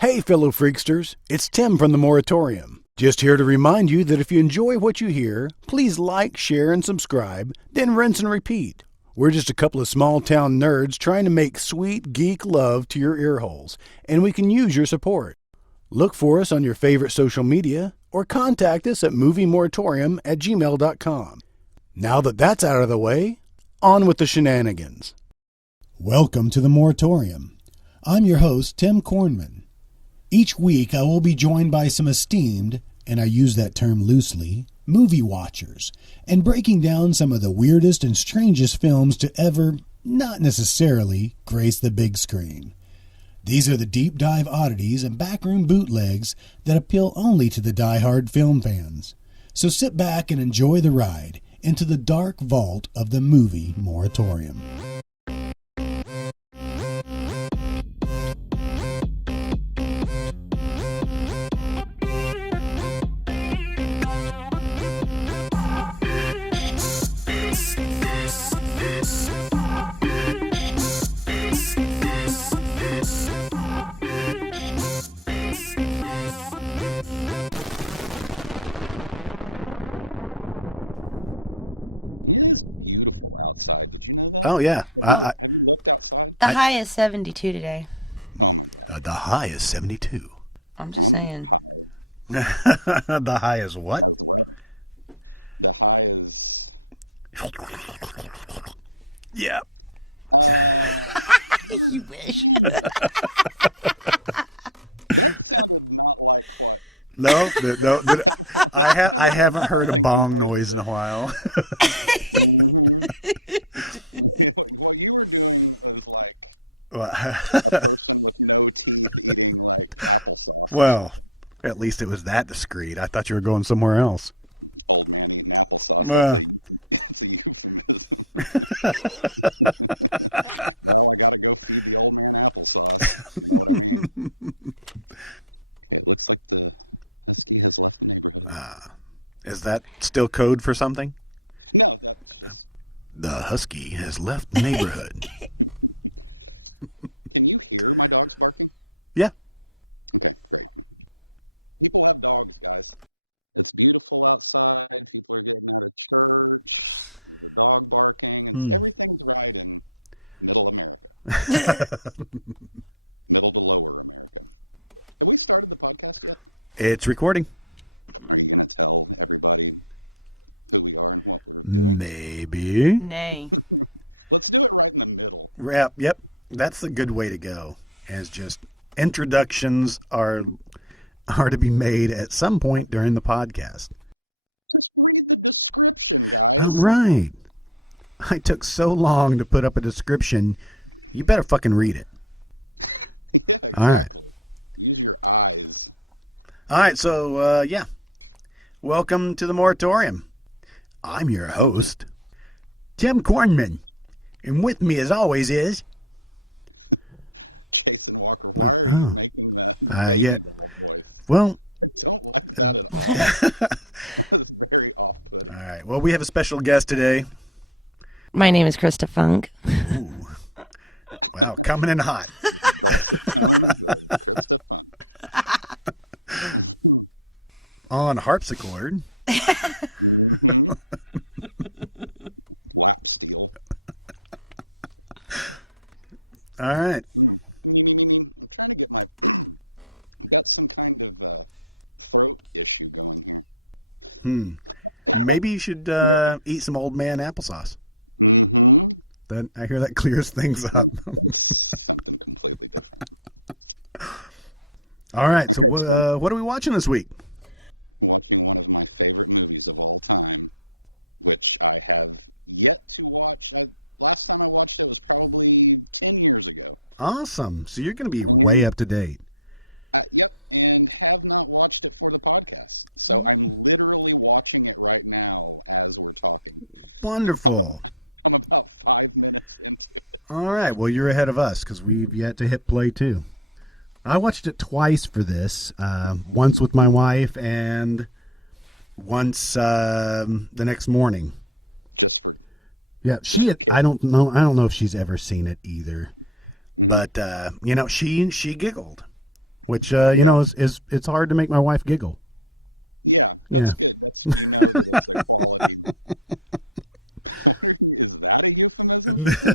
Hey, fellow freaksters, it's Tim from the Moratorium. Just here to remind you that if you enjoy what you hear, please like, share, and subscribe, then rinse and repeat. We're just a couple of small-town nerds trying to make sweet geek love to your ear holes, and we can use your support. Look for us on your favorite social media, or contact us at moviemoratorium@gmail.com. Now that that's out of the way, on with the shenanigans. Welcome to the Moratorium. I'm your host, Tim Kornman. Each week I will be joined by some esteemed, and I use that term loosely, movie watchers, and breaking down some of the weirdest and strangest films to ever, not necessarily, grace the big screen. These are the deep dive oddities and backroom bootlegs that appeal only to the die-hard film fans. So sit back and enjoy the ride into the dark vault of the movie Moratorium. Oh, yeah. The high is 72 today. The high is 72. I'm just saying. The high is what? Yeah. You wish. No. I haven't heard a bong noise in a while. Well, at least it was that discreet. I thought you were going somewhere else. Is that still code for something? The husky has left the neighborhood. Yeah. It's recording. Maybe. Nay. Yep. That's a good way to go. As just introductions are to be made at some point during the podcast. Oh, right. I took so long to put up a description. You better fucking read it. All right. So, yeah. Welcome to the Moratorium. I'm your host, Tim Kornman. And with me, as always, is... Yeah. Well... All right. Well, we have a special guest today. My name is Krista Funk. Ooh. Wow, coming in hot. On harpsichord. All right. Maybe you should eat some old man applesauce. I hear that clears things up. All right, so what are we watching this week? Awesome. So you're going to be way up to date. Wonderful. All right. Well, you're ahead of us because we've yet to hit play too. I watched it twice for this. Once with my wife and once the next morning. Yeah, I don't know if she's ever seen it either. But she giggled which is it's hard to make my wife giggle. Yeah.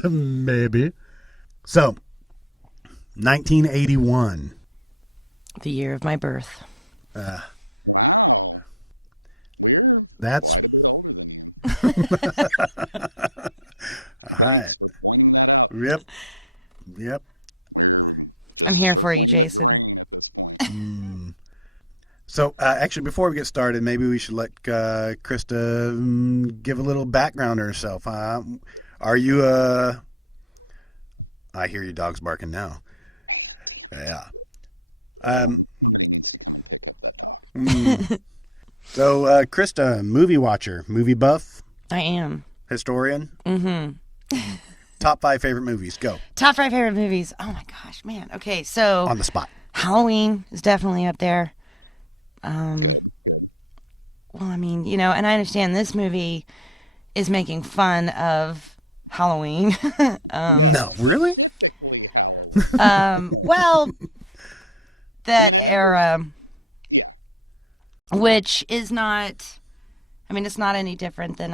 Maybe. So, 1981. The year of my birth. That's all right. Yep. I'm here for you, Jason. So, actually, before we get started, maybe we should let Krista give a little background on herself. Are you I hear your dog's barking now. Yeah. So, Krista, movie watcher, movie buff? I am. Historian? Mm-hmm. Top 5 favorite movies, go. Top 5 favorite movies. Oh my gosh, man. Okay, so On the spot. Halloween is definitely up there. Well, I mean, and I understand this movie is making fun of Halloween. No, really? Well, that era, which is not, I mean, it's not any different than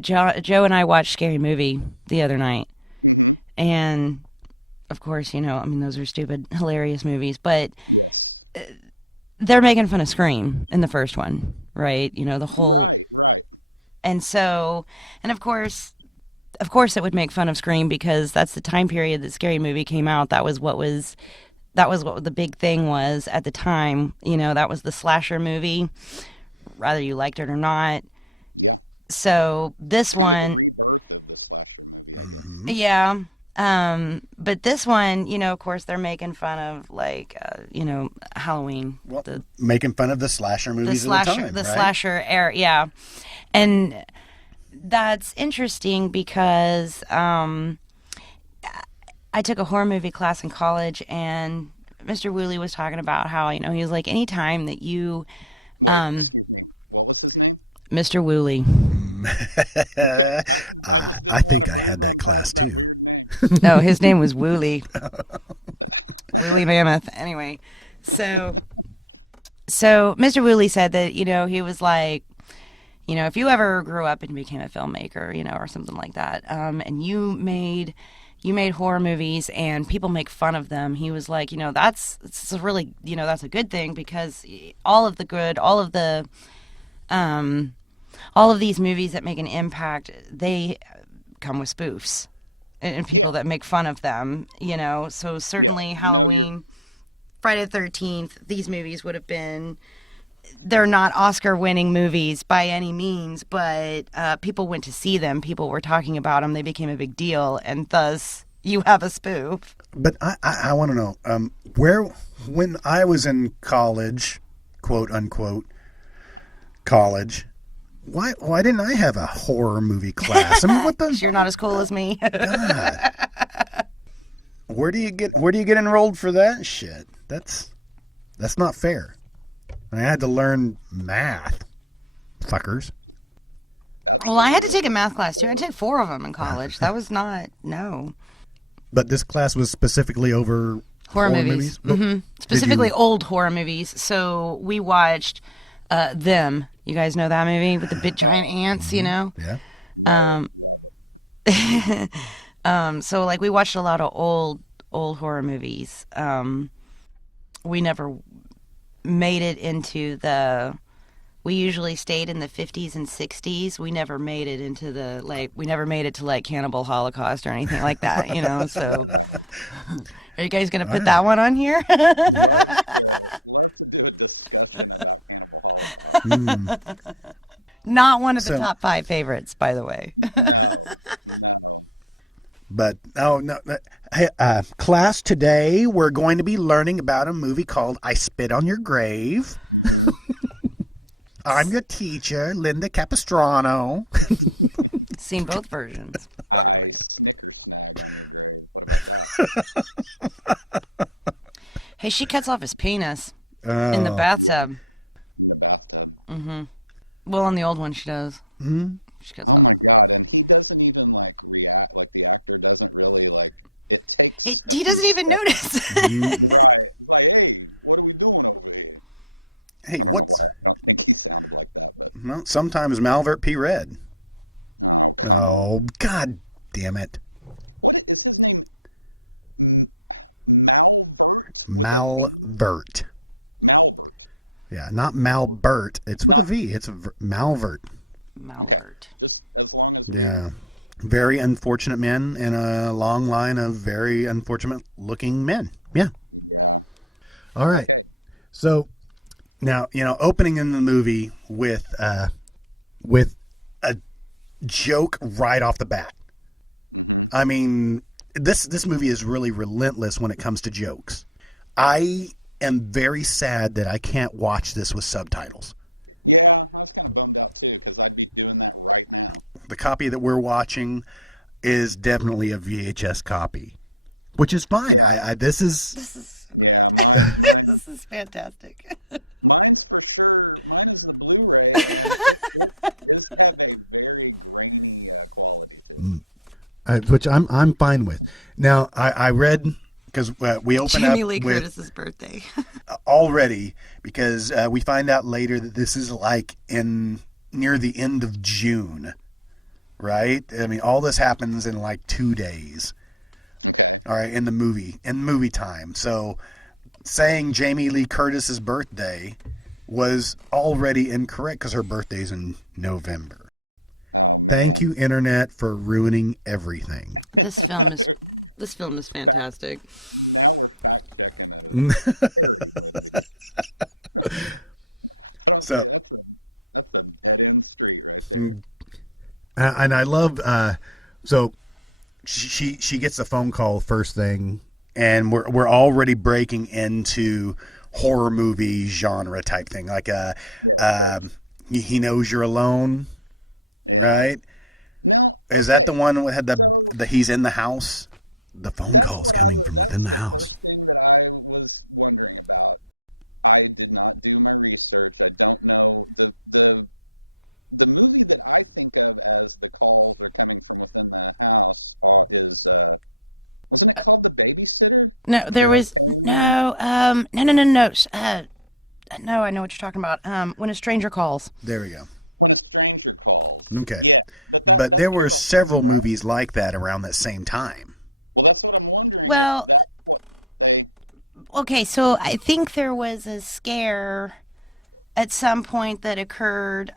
Joe and I watched Scary Movie the other night. And, of course, those are stupid, hilarious movies, but they're making fun of Scream in the first one, right? The whole... And so, and of course it would make fun of Scream because that's the time period that Scary Movie came out. That was what the big thing was at the time. That was the slasher movie, whether you liked it or not. So this one, yeah. But this one, of course, they're making fun of Halloween. Well, making fun of the slasher movies of the time, the right? slasher era, yeah. And that's interesting because I took a horror movie class in college, and Mr. Woolley was talking about how he was like, anytime that you, Mr. Woolley. I think I had that class too. No, his name was Woolley. Woolley Mammoth. Anyway, so Mr. Woolley said that, he was like, if you ever grew up and became a filmmaker, or something like that, and you made horror movies and people make fun of them, he was like, that's a really, that's a good thing because all of these movies that make an impact, they come with spoofs. And people that make fun of them, So certainly Halloween, Friday the 13th, these movies would have been, they're not Oscar-winning movies by any means, but people went to see them. People were talking about them. They became a big deal, and thus you have a spoof. But I want to know, when I was in college, quote unquote, college, why didn't I have a horror movie class? I mean, what the? You're not as cool as me. God. Where do you get enrolled for that shit? That's not fair. I had to learn math, fuckers. Well, I had to take a math class too. I took 4 of them in college. That was no. But this class was specifically over horror movies. Mm-hmm. Specifically old horror movies. So we watched Them. You guys know that movie with the big giant ants, Yeah. So we watched a lot of old horror movies. We never made it into we usually stayed in the 50s and 60s. We never made it into we never made it to Cannibal Holocaust or anything like that, so. Are you guys going to put that one on here? Not one of the top 5 favorites, by the way. But no. Hey, class, today we're going to be learning about a movie called I Spit on Your Grave. I'm your teacher, Linda Capistrano. Seen both versions, by the way. Hey, she cuts off his penis in the bathtub. Mm-hmm. Well, on the old one, she does. Mm-hmm. She cuts off. He doesn't even notice. Hey, what's... Well, sometimes Malvert P. Red. Oh, God damn it. Malvert. Yeah, not Malbert. It's with a V. It's Malvert. Malvert. Yeah. Very unfortunate men and a long line of very unfortunate looking men. Yeah. All right. So now, opening in the movie with a joke right off the bat. I mean, this movie is really relentless when it comes to jokes. I am very sad that I can't watch this with subtitles. The copy that we're watching is definitely a VHS copy, which is fine. This is great. This is fantastic. Which I'm fine with. Now I read, because we open Jamie up Lee with Curtis's birthday already, because we find out later that this is like near the end of June, right? I mean, all this happens in like 2 days. All right, in movie time. So saying Jamie Lee Curtis's birthday was already incorrect because her birthday's in November. Thank you, Internet, for ruining everything. This film is fantastic. So, and I love. So, she gets a phone call first thing, and we're already breaking into horror movie genre type thing, like he knows you're alone. Right? Is that the one that had the he's in the house? The phone call's coming from within the house. No, there was no. No. No, I know what you're talking about. When a Stranger Calls. There we go. Okay. But there were several movies like that around that same time. Well, okay, so I think there was a scare at some point that occurred.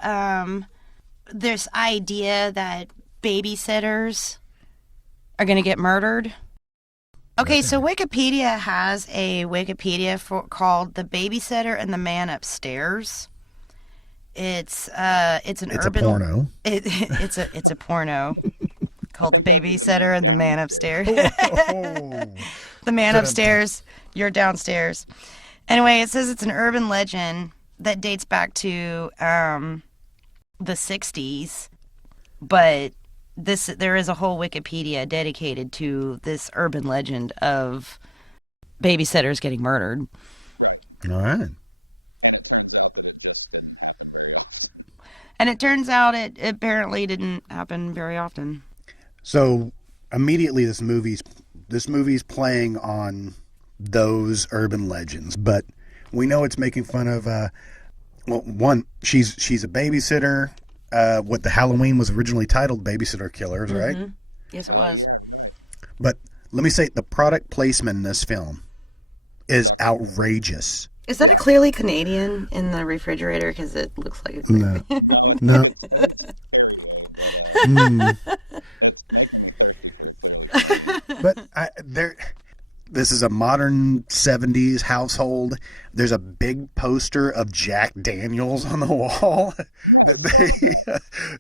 This idea that babysitters are going to get murdered. Okay, so Wikipedia has a Wikipedia called "The Babysitter and the Man Upstairs." It's a porno. It's a porno called The Babysitter and the Man Upstairs. The man upstairs, you're downstairs. Anyway, it says it's an urban legend that dates back to the 60s, but there is a whole Wikipedia dedicated to this urban legend of babysitters getting murdered. All right. And it turns out it apparently didn't happen very often. So immediately this movie's playing on those urban legends, but we know it's making fun of she's a babysitter. What the Halloween was originally titled Babysitter Killers, right? Mm-hmm. Yes, it was. But let me say, the product placement in this film is outrageous. Is that a clearly Canadian in the refrigerator? Because it looks like it's no. But this is a modern 70s household. There's a big poster of Jack Daniels on the wall.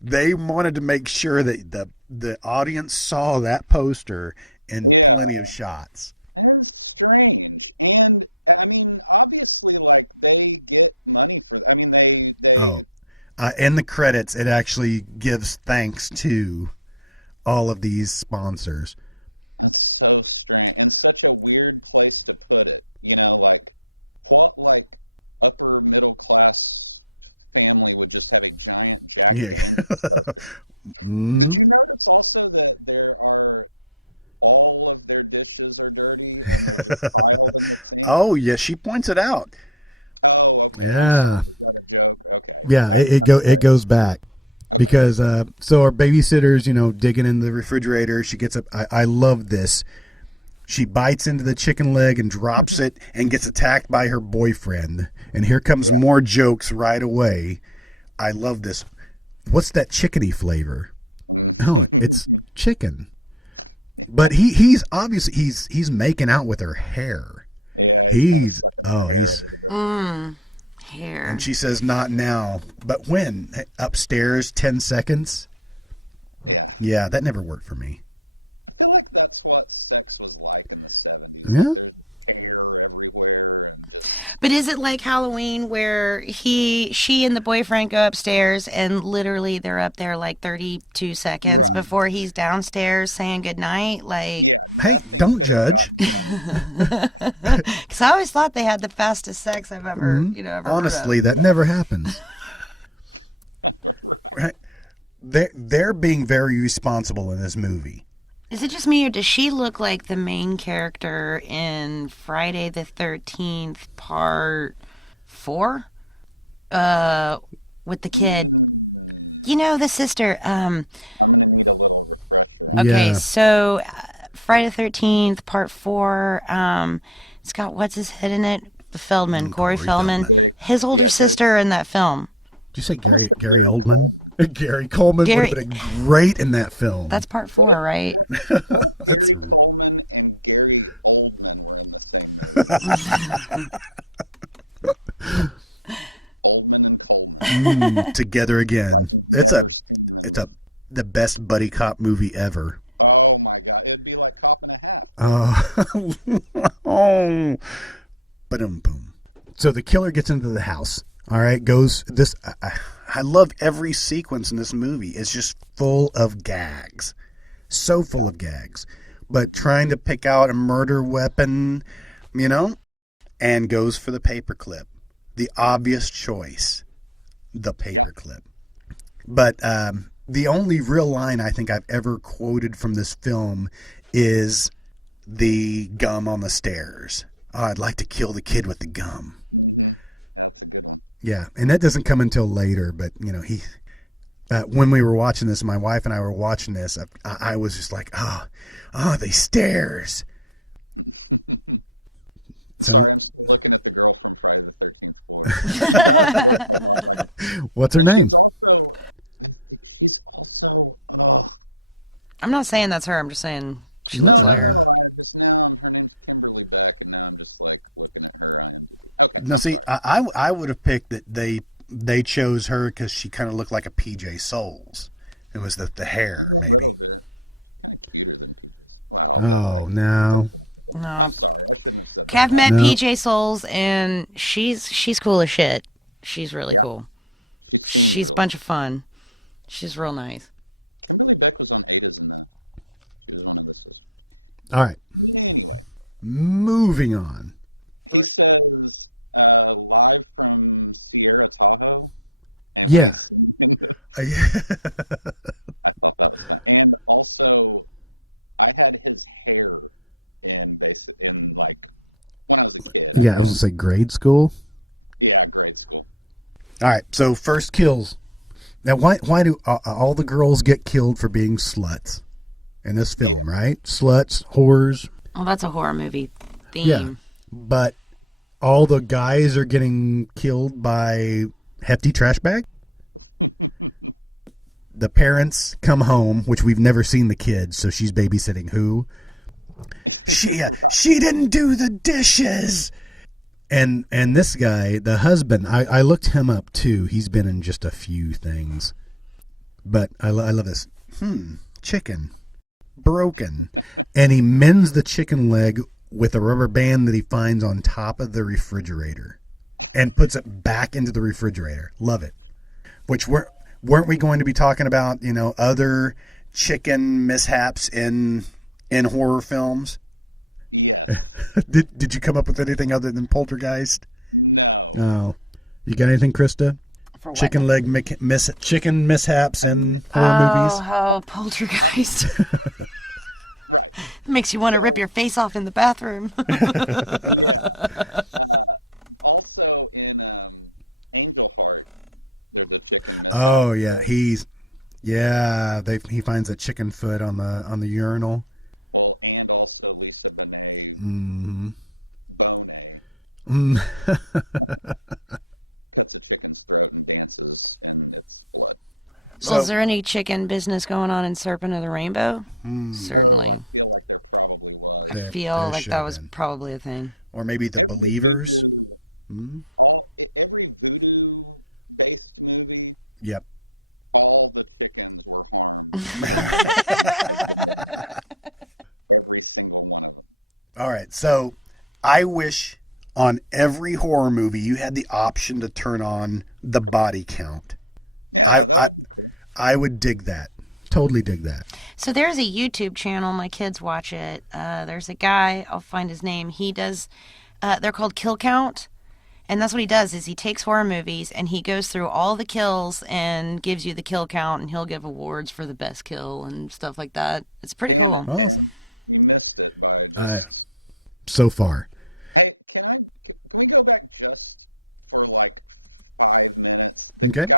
They wanted to make sure that the audience saw that poster in plenty of shots. Oh, in the credits, it actually gives thanks to all of these sponsors. Yeah. Oh, yeah, she points it out. Yeah. Yeah, it goes back. Because, so our babysitter's, digging in the refrigerator. She gets up. I love this. She bites into the chicken leg and drops it and gets attacked by her boyfriend. And here comes more jokes right away. I love this. What's that chickeny flavor? Oh, it's chicken. But he's obviously he's making out with her hair. He's hair. And she says not now. But when? Upstairs 10 seconds? Yeah, that never worked for me. Yeah. But is it like Halloween where she and the boyfriend go upstairs and literally they're up there like 32 seconds before he's downstairs saying goodnight? Like, hey, don't judge. because I always thought they had the fastest sex I've ever, ever Honestly, that never happens. Right? They're being very responsible in this movie. Is it just me, or does she look like the main character in Friday the 13th Part 4? With the kid. The sister. Okay, Yeah. so Friday the 13th Part 4, it's got what's his head in it? The Feldman, Corey Feldman. His older sister in that film. Did you say Gary Oldman? Gary Coleman would have been great in that film. That's Part 4, right? That's Together again. It's the best buddy cop movie ever. Oh, boom. So the killer gets into the house. All right, goes this. I love every sequence in this movie. It's just full of gags, so full of gags. But trying to pick out a murder weapon, and goes for the paperclip. The obvious choice, the paperclip. But the only real line I think I've ever quoted from this film is the gum on the stairs. Oh, I'd like to kill the kid with the gum. Yeah, and that doesn't come until later, but, when we were watching this, my wife and I were watching this, I was just like, the stairs. So, what's her name? I'm not saying that's her. I'm just saying she looks like her. Now, see, I would have picked that they chose her because she kind of looked like a PJ Souls. It was the hair, maybe. Oh, no. No. I've met PJ Souls, and she's cool as shit. She's really cool. She's a bunch of fun. She's real nice. All right. Moving on. First one is live from Sierra Tahoe. Yeah. And also, I had his hair in like when I was a kid. Yeah, I was going to say grade school. Yeah, grade school. All right, so first kills. Now, why do all the girls get killed for being sluts in this film, right? Sluts, whores. Oh, that's a horror movie theme. Yeah. But all the guys are getting killed by hefty trash bag. The parents come home, which we've never seen the kids, so she's babysitting who? She didn't do the dishes. And this guy, the husband, I looked him up too. He's been in just a few things. But I love this. Chicken. Broken. And he mends the chicken leg with a rubber band that he finds on top of the refrigerator and puts it back into the refrigerator. Love it. Which weren't we going to be talking about, other chicken mishaps in horror films? Did you come up with anything other than Poltergeist? Oh. You got anything, Krista? For what? Chicken leg chicken mishaps in horror movies? Oh, Poltergeist. Makes you want to rip your face off in the bathroom. Oh yeah, he finds a chicken foot on the urinal. Mm-hmm. Well, is there any chicken business going on in Serpent of the Rainbow? Certainly. I feel there like should that have was been. probably a thing. Or maybe The Believers. Yep. All right, so I wish on every horror movie you had the option to turn on the body count. I would dig that. Totally dig that. So there's a YouTube channel. My kids watch it. There's a guy. I'll find his name. He does. They're called Kill Count, and that's what he does. Is he takes horror movies and he goes through all the kills and gives you the kill count, and he'll give awards for the best kill and stuff like that. It's pretty cool. Awesome. So far. Can we go back just for like 5 minutes? Okay. The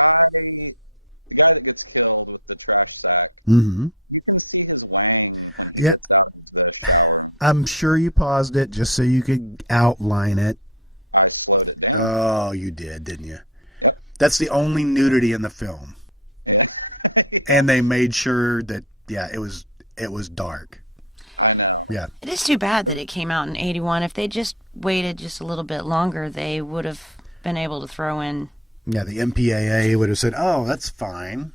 guy that gets killed at the trash sack. Mm-hmm. You can see his veins. Yeah. I'm sure you paused it just so you could outline it. Oh, you did, didn't you? That's the only nudity in the film. And they made sure that, yeah, it was dark. Yeah. It is too bad that it came out in 81. If they just waited just a little bit longer, they would have been able to throw in. Yeah, the MPAA would have said, "Oh, that's fine."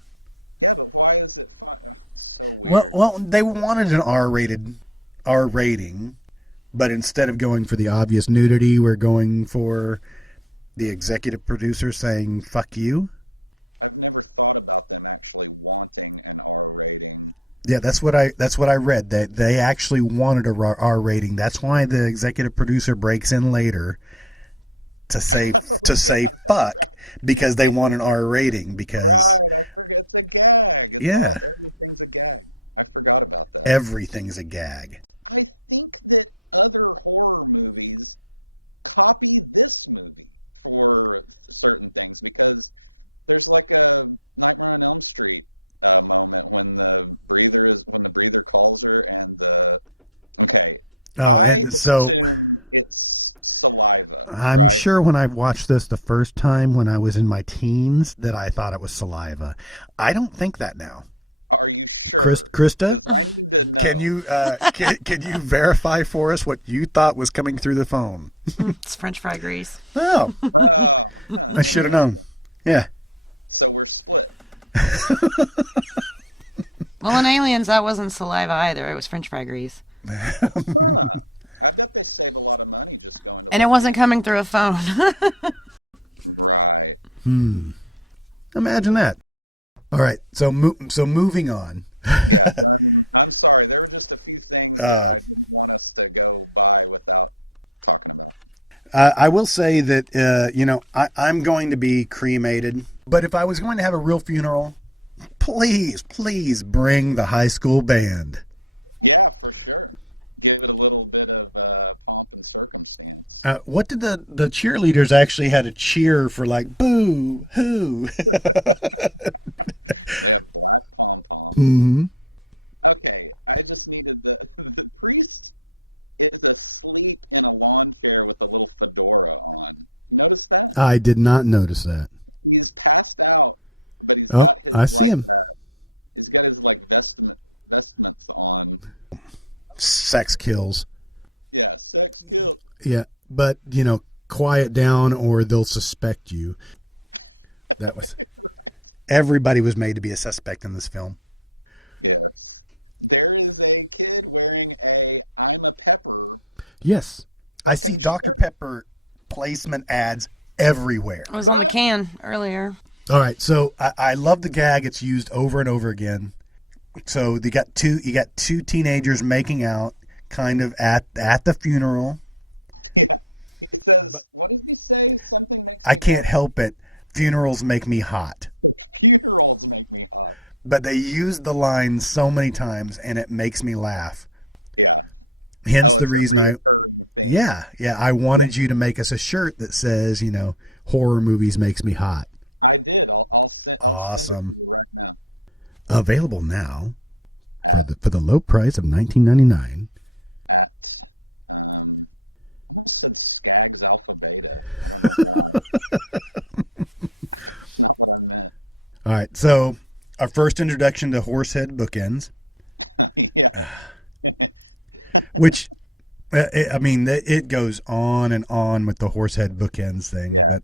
Well, they wanted an R rating, but instead of going for the obvious nudity, we're going for the executive producer saying "fuck you." Yeah, that's what I read. That they actually wanted a R rating. That's why the executive producer breaks in later to say fuck, because they want an R rating, because yeah, everything's a gag. I think that other horror movies copy this movie for certain things, because there's like a Nightmare on Elm Street moment when the breather calls her and okay. Oh, and so I'm sure when I watched this the first time when I was in my teens that I thought it was saliva. I don't think that now. Krista, can you can you verify for us what you thought was coming through the phone? It's French fry grease. Oh, I should have known. Yeah. Well, in Aliens, that wasn't saliva either. It was French fry grease. And it wasn't coming through a phone. Imagine that. All right, so moving on. I will say that I'm going to be cremated, but if I was going to have a real funeral, please bring the high school band. What did the cheerleaders actually had to cheer for, like boo hoo? Mm-hmm. I did not notice that. Oh, I see him. Sex kills. Yeah, but quiet down or they'll suspect you. Everybody was made to be a suspect in this film. Yes, I see Dr. Pepper placement ads everywhere. It was on the can earlier. All right, so I love the gag. It's used over and over again. So you got two teenagers making out, kind of at the funeral. But I can't help it. Funerals make me hot. But they use the line so many times, and it makes me laugh. hence the reason I wanted you to make us a shirt that says, horror movies makes me hot. I did. Awesome. Available now for the low price of $19.99. All right, so our first introduction to Horsehead Bookends, which, it goes on and on with the Horsehead Bookends thing. But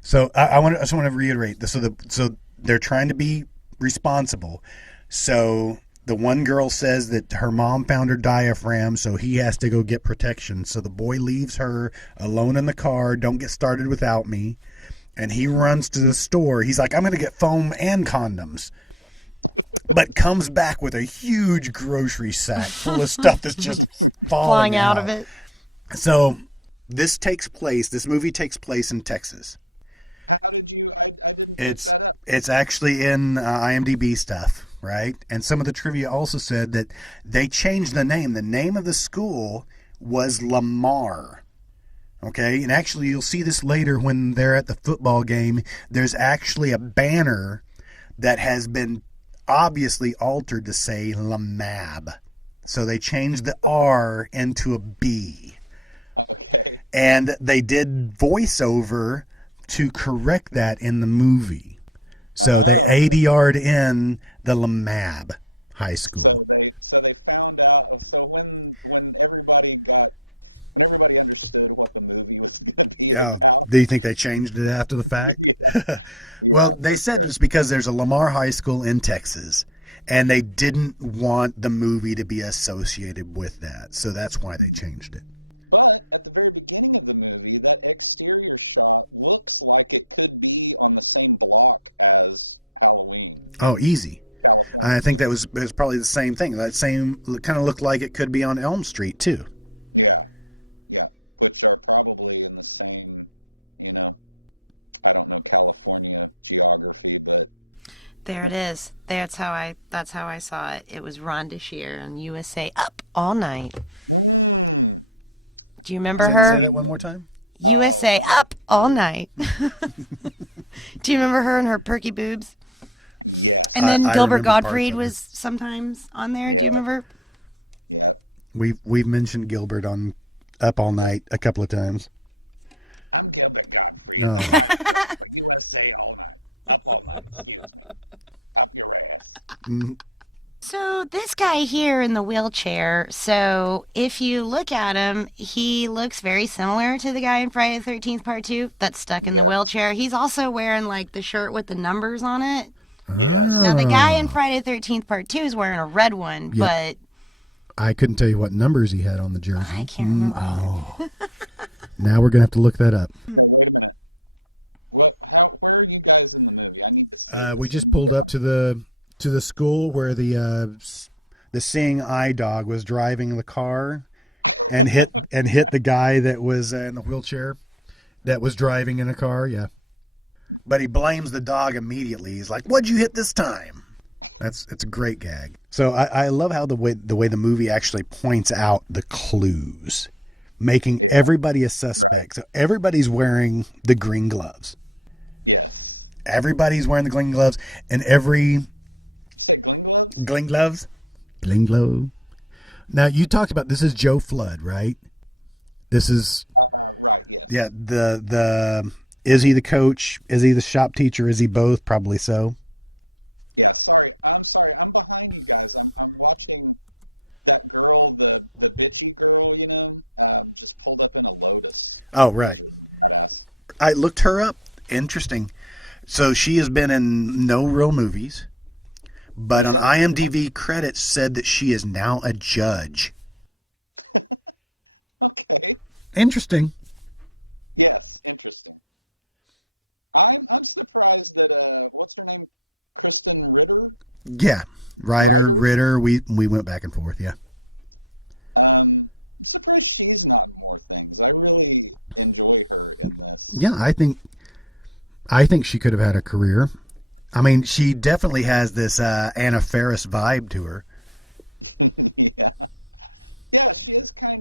so I just want to reiterate this. So they're trying to be responsible. So the one girl says that her mom found her diaphragm, so he has to go get protection. So the boy leaves her alone in the car. Don't get started without me. And he runs to the store. He's like, I'm going to get foam and condoms. But comes back with a huge grocery sack full of stuff that's just flying out of it. So this movie takes place in Texas. It's actually in IMDb stuff, right? And some of the trivia also said that they changed the name. The name of the school was Lamar. Okay, and actually you'll see this later when they're at the football game. There's actually a banner that has been obviously altered to say Lamab. So they changed the R into a B. And they did voiceover to correct that in the movie. So they ADR'd in the Lamab High School. So they found out. So when everybody understood what the movie was. Yeah. Do you think they changed it after the fact? Well, they said it's because there's a Lamar High School in Texas, and they didn't want the movie to be associated with that. So that's why they changed it. But at the very beginning of the movie, that exterior shot looks like it could be on the same block as Halloween. Oh, easy. I think it was probably the same thing. That same kind of looked like it could be on Elm Street, too. Yeah. But probably in the same, I don't know, California geography, but There it is. That's how I saw it. It was Rhonda Shear on USA Up All Night. Do you remember her? Say that one more time. USA Up All Night. Do you remember her and her perky boobs? And then I Gilbert remember parts Gottfried of it. was sometimes on there. Do you remember? We've mentioned Gilbert on Up All Night a couple of times. Oh. So this guy here in the wheelchair, so if you look at him, he looks very similar to the guy in Friday the 13th Part 2 that's stuck in the wheelchair. He's also wearing like the shirt with the numbers on it. Now the guy in Friday the 13th Part 2 is wearing a red one, but I couldn't tell you what numbers he had on the jersey. I can't remember. Oh. Now we're going to have to look that up. We just pulled up to the school where the seeing eye dog was driving the car and hit the guy that was in the wheelchair that was driving in a car. Yeah, but he blames the dog immediately. He's like, "What'd you hit this time?" It's a great gag. So I love how the way the movie actually points out the clues, making everybody a suspect. So everybody's wearing the green gloves. Everybody's wearing the green gloves, and every Gling gloves? Gling glove. Now, you talked about this is Joe Flood, right? This is, yeah, the is he the coach? Is he the shop teacher? Is he both? Probably so. yeah, I'm sorry, I'm behind you guys. I'm watching that girl, the bitchy girl, just pulled up in a Lotus. Oh, right. I looked her up. Interesting. So she has been in no real movies. But on IMDb credits said that she is now a judge. Interesting. Yeah, interesting. I'm surprised that, what's her name? Krista Ritter? Yeah, Ritter. We went back and forth. Yeah. Surprised she's not more things. I really enjoyed her. Yeah, I think she could have had a career. I mean, she definitely has this Anna Faris vibe to her. Yeah, she was kind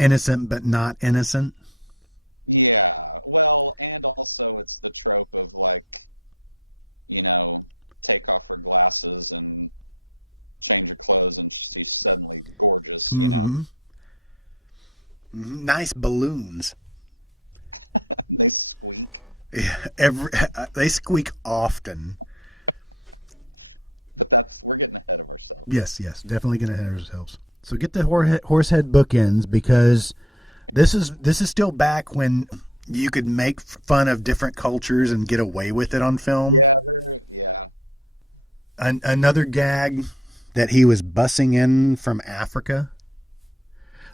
innocent but not innocent. Yeah, well, and also it's the trope of, like, take off your glasses and change your clothes and be suddenly gorgeous. Mm-hmm. Nice balloons. Yeah, they squeak often. Yes, definitely going to ahead of ourselves. So get the horsehead bookends, because this is still back when you could make fun of different cultures and get away with it on film. Another gag that he was bussing in from Africa.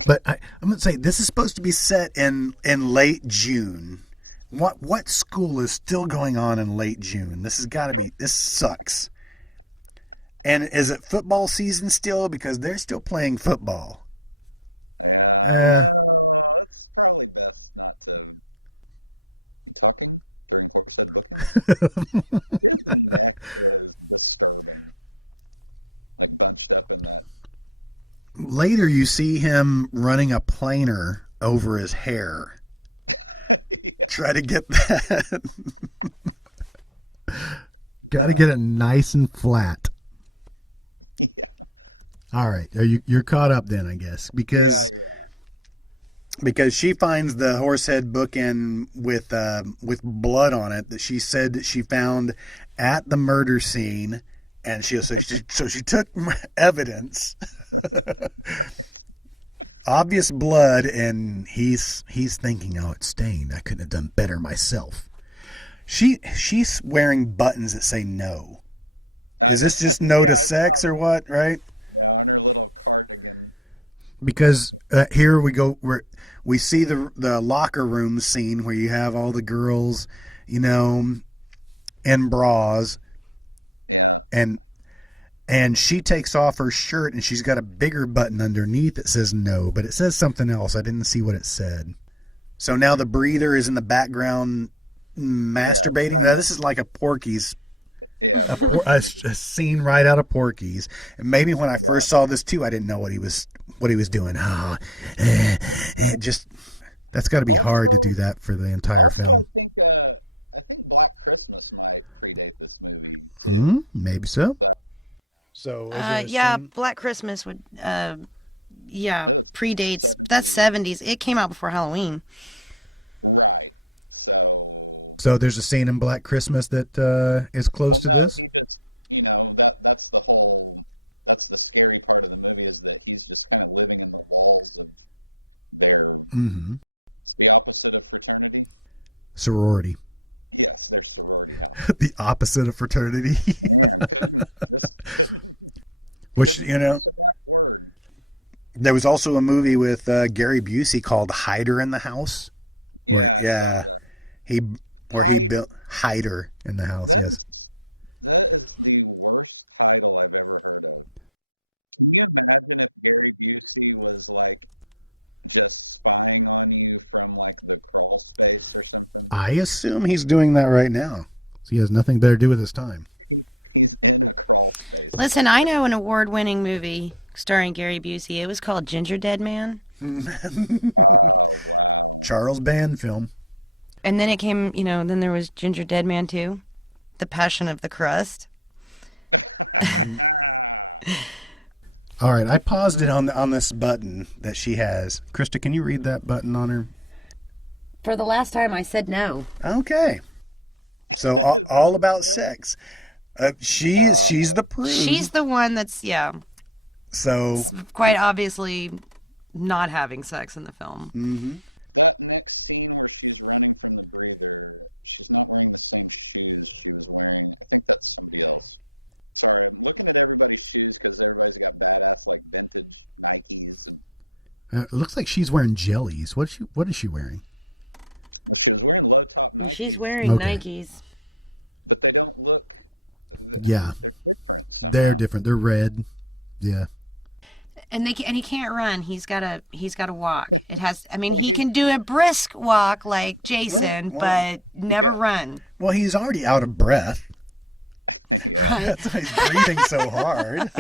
But I'm going to say this is supposed to be set in late June. What school is still going on in late June? This sucks. And is it football season still? Because they're still playing football. Later you see him running a planer over his hair. Try to get that. Got to get it nice and flat. All right, you're caught up then, I guess, because she finds the horsehead bookend with blood on it that she said that she found at the murder scene, and she took evidence, obvious blood, and he's thinking, oh, it's stained. I couldn't have done better myself. She's wearing buttons that say no. Is this just no to sex or what? Right? Because here we go. We see the locker room scene where you have all the girls, in bras, and she takes off her shirt and she's got a bigger button underneath that says no, but it says something else. I didn't see what it said. So now the breather is in the background masturbating. Now this is like a Porky's. A scene right out of Porky's. And maybe when I first saw this too, I didn't know what he was doing. That's got to be hard to do that for the entire film. Maybe so. So Black Christmas would predates. That's 70s. It came out before Halloween. So there's a scene in Black Christmas that is close to this? Mm-hmm. The opposite of fraternity? Sorority. Yes, sorority. The opposite of fraternity. Which, there was also a movie with Gary Busey called Hider in the House. Where he built Hider in the House, yes. That is the worst title I've ever heard of. Can you imagine if Gary Busey was just spying on you from the crawl space or something? I assume he's doing that right now. So he has nothing better to do with his time. Listen, I know an award-winning movie starring Gary Busey. It was called Ginger Dead Man. Charles Band film. And then it came, then there was Ginger Dead Man 2, The Passion of the Crust. All right, I paused it on this button that she has. Krista, can you read that button on her? For the last time, I said no. Okay. So all about sex. She's the prude. She's the one that's, So quite obviously not having sex in the film. Mm-hmm. It looks like she's wearing jellies. What is she wearing? She's wearing Nikes. Yeah, they're different. They're red. Yeah. And he can't run. He's got to walk. He can do a brisk walk like Jason, but never run. Well, he's already out of breath. Right. That's why he's breathing so hard.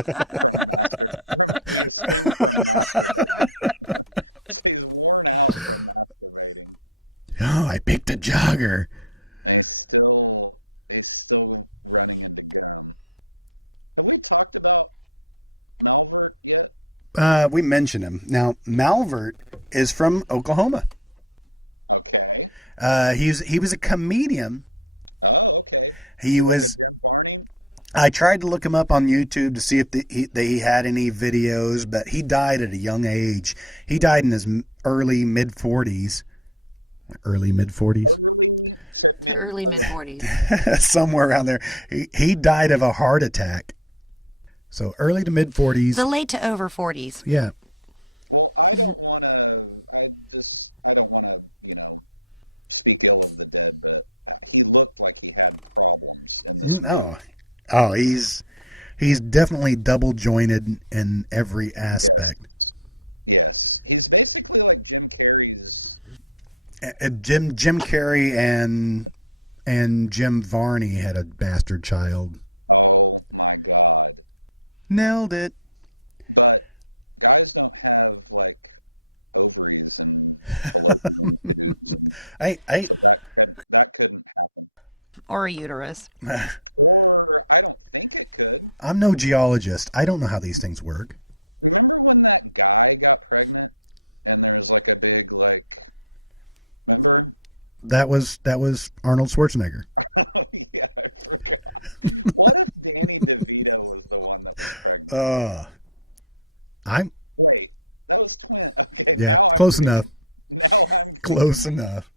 about Albert yet? We mentioned him. Now, Malvert is from Oklahoma. Okay. He was a comedian. Oh, okay. He was. I tried to look him up on YouTube to see if he had any videos, but he died at a young age. He died in his early mid 40s. Early mid 40s. To early mid 40s. Somewhere around there. He died of a heart attack. So early to mid 40s. The late to over 40s. Yeah. I don't want to, speak ill of the dead, but he looked like he had problems. No. Oh, he's definitely double jointed in every aspect. Yes. He's basically like Jim Carrey. Jim Carrey and Jim Varney had a bastard child. Oh, my God. Nailed it. But guys don't have, like, ovaries. I That couldn't happen. Or a uterus. Or, I don't think it could. I'm no geologist. I don't know how these things work. Remember when that guy got pregnant? And there was, like, a big, like, over? That was Arnold Schwarzenegger. I'm yeah, close enough. Close enough.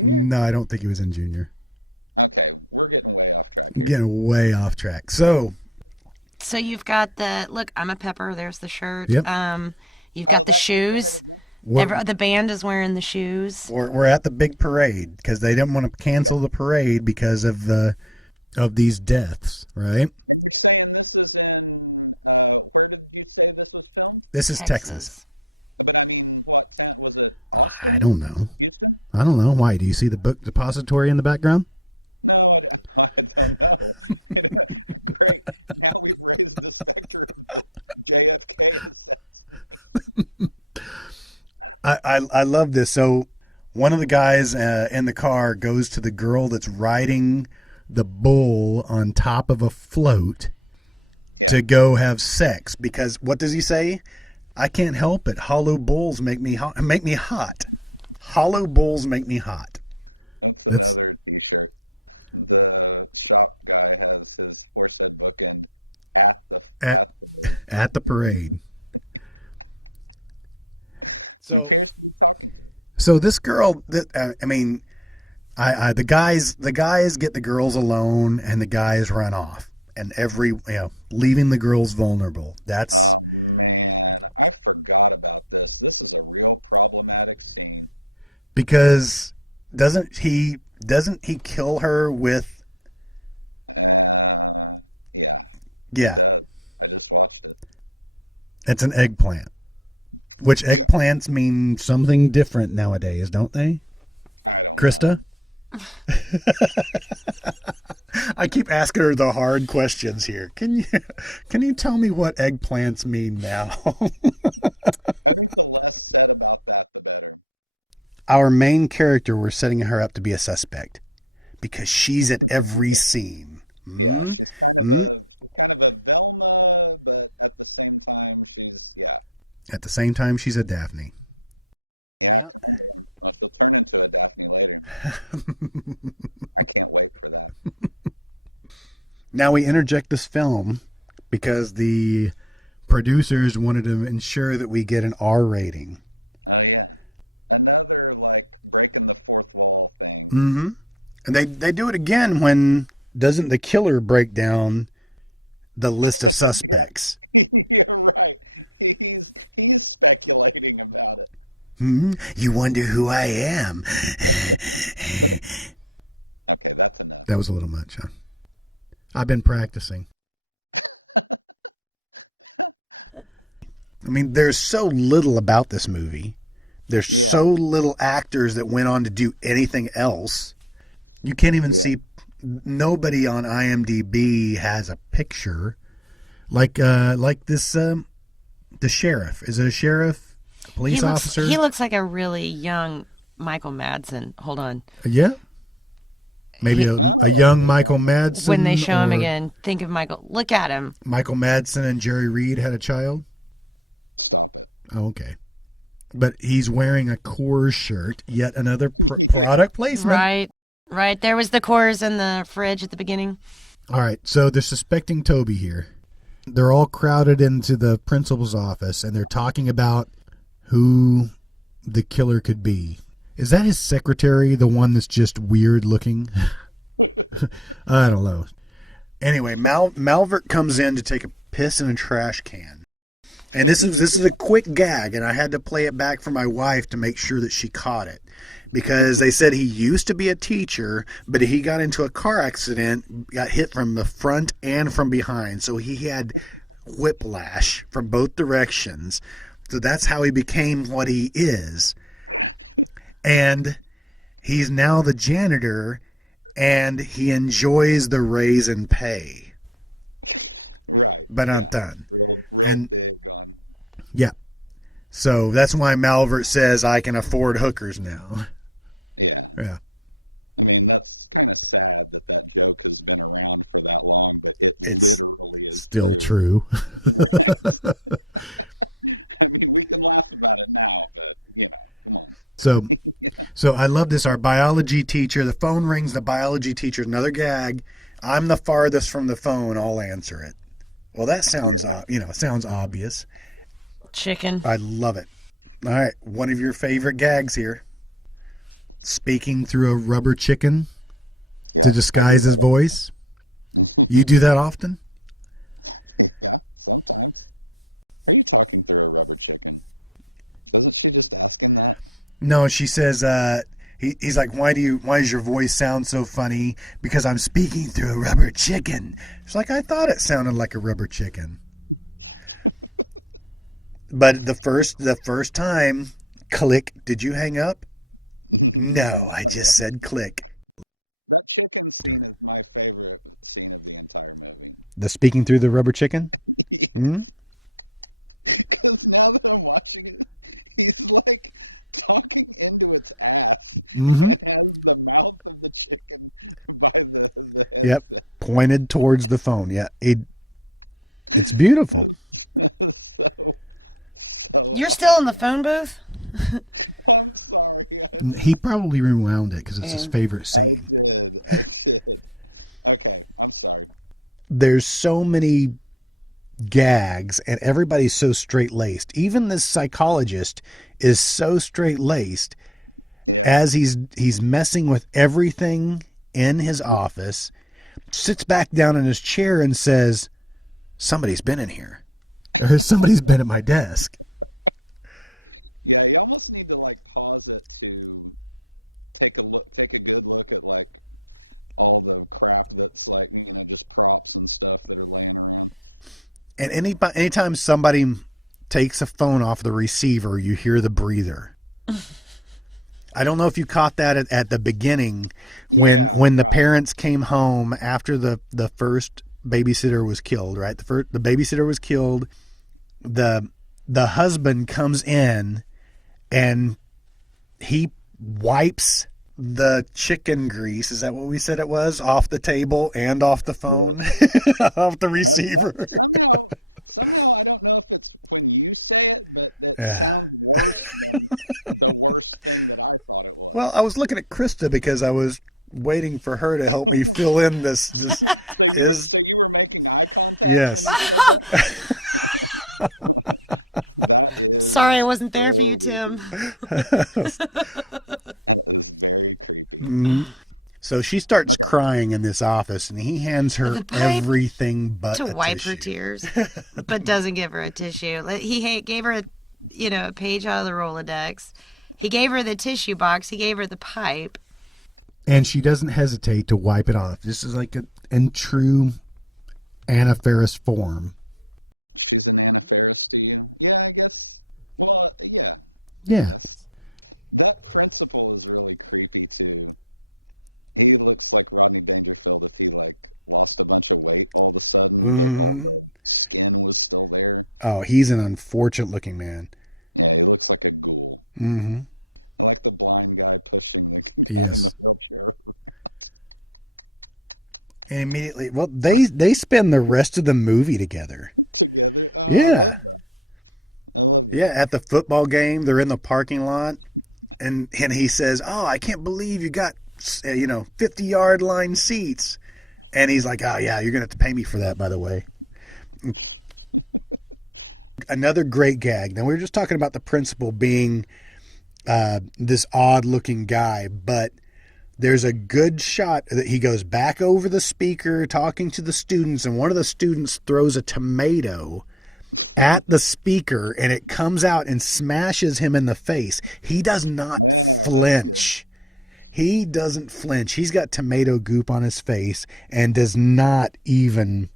No, I don't think he was in Junior. I'm getting way off track. So you've got the look. I'm a pepper. There's the shirt. Yep. You've got the shoes. The band is wearing the shoes. we're at the big parade because they didn't want to cancel the parade because of these deaths, right? This is Texas. I don't know. Why? Do you see the book depository in the background? I love this. So one of the guys in the car goes to the girl that's riding the bull on top of a float to go have sex because what does he say? I can't help it. Hollow bulls make me hot. Hollow bulls make me hot. That's at the parade. So this girl, the guys get the girls alone, and the guys run off, and leaving the girls vulnerable. That's because doesn't he kill her with? Yeah, it's an eggplant. Which eggplants mean something different nowadays, don't they? Krista? I keep asking her the hard questions here. Can you tell me what eggplants mean now? Our main character, we're setting her up to be a suspect because she's at every scene. At the same time, she's a Daphne. Now, now we interject this film because the producers wanted to ensure that we get an R rating. Mm-hmm. And they do it again when doesn't the killer break down the list of suspects? You wonder who I am. That was a little much, huh? I've been practicing. I mean, there's so little about this movie. There's so little actors that went on to do anything else. You can't even see. Nobody on IMDb has a picture like this. The sheriff. Is it a sheriff? Police officer? He looks like a really young Michael Madsen. Hold on. Yeah? Maybe a young Michael Madsen. When they show him or again, think of Michael. Look at him. Michael Madsen and Jerry Reed had a child? Oh, okay. But he's wearing a Coors shirt. Yet another product placement. Right. There was the Coors in the fridge at the beginning. All right. So they're suspecting Toby here. They're all crowded into the principal's office, and they're talking about who the killer could be. Is that his secretary, the one that's just weird looking? I don't know. Anyway, Malvert comes in to take a piss in a trash can. And this is a quick gag, and I had to play it back for my wife to make sure that she caught it. Because they said he used to be a teacher, but he got into a car accident, got hit from the front and from behind. So he had whiplash from both directions. So that's how he became what he is. And he's now the janitor, and he enjoys the raise in pay. But I'm done. And yeah. So that's why Malvert says I can afford hookers now. Yeah. It's still true. So I love this. Our biology teacher, the phone rings, the biology teacher, another gag. I'm the farthest from the phone. I'll answer it. Well, that sounds, sounds obvious. Chicken. I love it. All right. One of your favorite gags here. Speaking through a rubber chicken to disguise his voice. You do that often? No, she says, he's like, why does your voice sound so funny? Because I'm speaking through a rubber chicken. She's like, I thought it sounded like a rubber chicken. But the first time, click, did you hang up? No, I just said click. The speaking through the rubber chicken? Hmm? Mm-hmm. Yep. Pointed towards the phone. Yeah. It's beautiful. You're still in the phone booth? He probably rewound it because it's his favorite scene. There's so many gags and everybody's so straight-laced. Even this psychologist is so straight-laced as he's messing with everything in his office, sits back down in his chair and says, somebody's been in here. Or somebody's been at my desk. And anytime somebody takes a phone off the receiver, you hear the breather. I don't know if you caught that at the beginning when the parents came home after the first babysitter was killed, right? The babysitter was killed. The husband comes in and he wipes the chicken grease, is that what we said it was, off the table and off the phone, off the receiver. Yeah. Well, I was looking at Krista because I was waiting for her to help me fill in this is yes. Sorry I wasn't there for you, Tim. So she starts crying in this office, and he hands her everything but to a wipe tissue. her tears, but doesn't give her a tissue. He gave her a page out of the Rolodex. He gave her the tissue box. He gave her the pipe. And she doesn't hesitate to wipe it off. This is like in true Anna Faris form. Yeah. Mm. Oh, he's an unfortunate looking man. Mm-hmm. Yes. And immediately, well, they spend the rest of the movie together. Yeah. Yeah, at the football game, they're in the parking lot, and he says, "Oh, I can't believe you got 50-yard line seats." And he's like, "Oh yeah, you're gonna have to pay me for that, by the way." Another great gag. Now we were just talking about the principal being this odd-looking guy, but there's a good shot that he goes back over the speaker talking to the students, and one of the students throws a tomato at the speaker, and it comes out and smashes him in the face. He does not flinch. He doesn't flinch. He's got tomato goop on his face and does not even...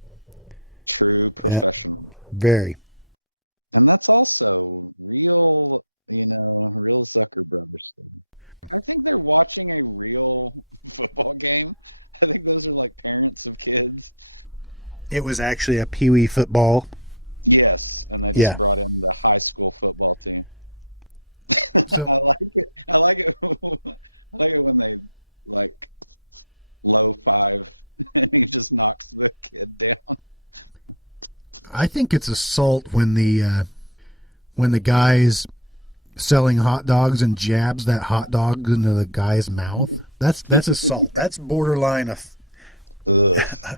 Yeah, very. And that's also real, real soccer movies. I think they're watching a real football game. I think these are like parents and kids. It was actually a Pee-wee football. Yes. Yeah. The high school football team. So I like it when they like low battle. He just knocks the kid down. I think it's assault when the guy's selling hot dogs and jabs that hot dog into the guy's mouth. That's assault. That's borderline of. I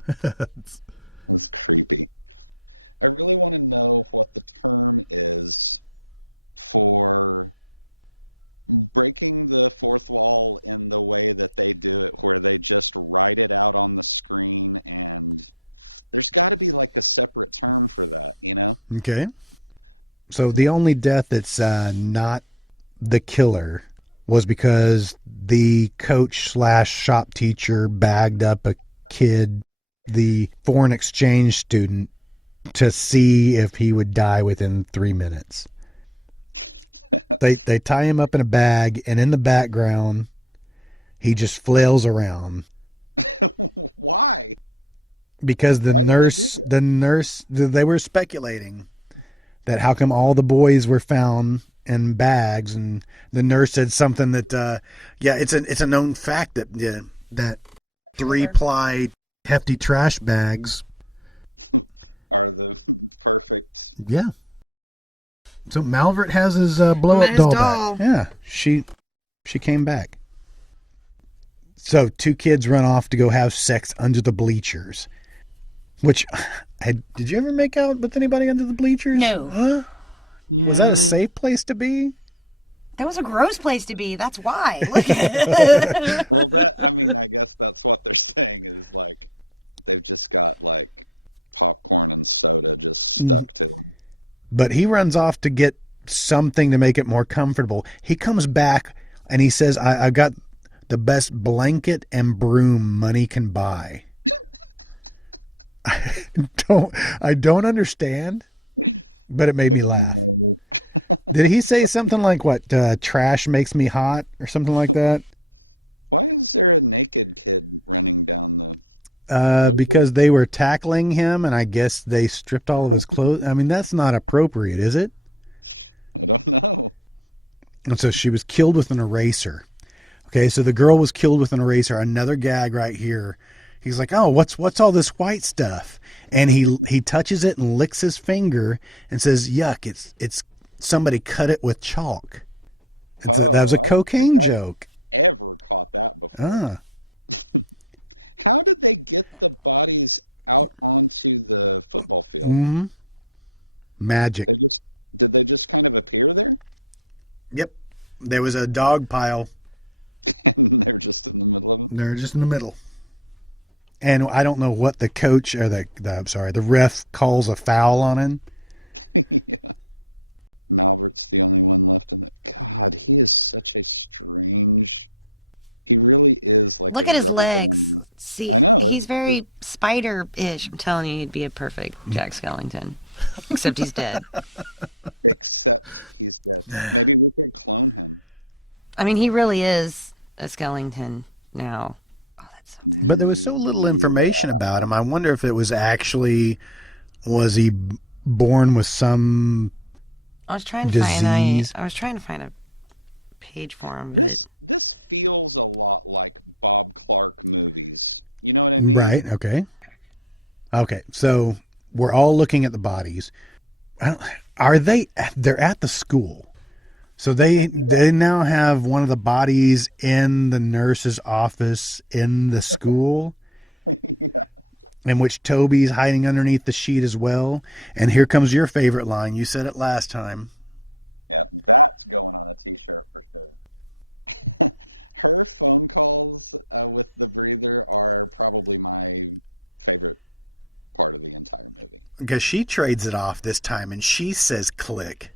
really want to know what the code is for breaking the fourth wall in the way that they do, where they just write it out on the screen, and there's got to be like a separate term for that, Okay. So the only death that's not the killer was because the coach / shop teacher bagged up a kid, the foreign exchange student, to see if he would die within 3 minutes. They tie him up in a bag, and in the background, he just flails around. Because the nurse, they were speculating that how come all the boys were found in bags, and the nurse said something that, it's a known fact that 3-ply hefty trash bags. Yeah. So Malvert has his blow-up doll back. Yeah, she came back. So 2 kids run off to go have sex under the bleachers. Which, did you ever make out with anybody under the bleachers? No. Huh? No. Was that a safe place to be? That was a gross place to be. That's why. Look at it. But he runs off to get something to make it more comfortable. He comes back and he says, I got the best blanket and broom money can buy. I don't understand, but it made me laugh. Did he say something like what, trash makes me hot or something like that? Because they were tackling him, and I guess they stripped all of his clothes. I mean, that's not appropriate, is it? And so she was killed with an eraser. Okay, so the girl was killed with an eraser. Another gag right here. He's like, "Oh, what's all this white stuff?" And he touches it and licks his finger and says, "Yuck! It's somebody cut it with chalk." That was a cocaine joke. Ah. Mm-hmm. Magic. Yep. There was a dog pile. They're just in the middle. And I don't know what the coach or the ref calls a foul on him. Look at his legs. See, he's very spider-ish. I'm telling you, he'd be a perfect Jack Skellington. Except he's dead. I mean, he really is a Skellington now. Oh, that's so bad. But there was so little information about him. I wonder if it was actually, was he born with some I was trying to disease? I was trying to find a page for him, but This feels a lot like Bob Clark movies. You know Right. Okay. Okay. So we're all looking at the bodies. Are they? They're at the school, so they now have one of the bodies in the nurse's office in the school, in which Toby's hiding underneath the sheet as well. And here comes your favorite line. You said it last time. Because she trades it off this time and she says click.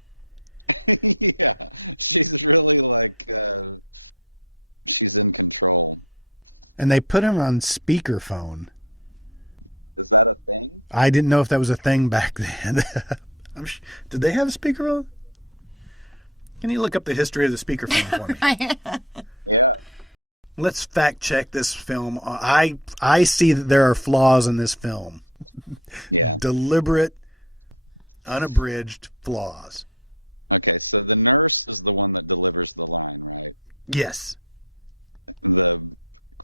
And they put him on speakerphone. I didn't know if that was a thing back then. Did they have a speakerphone? Can you look up the history of the speakerphone for me? Let's fact check this film. I see that there are flaws in this film. Deliberate, unabridged flaws. Okay, so the nurse is the one that delivers the line, right? Yes. The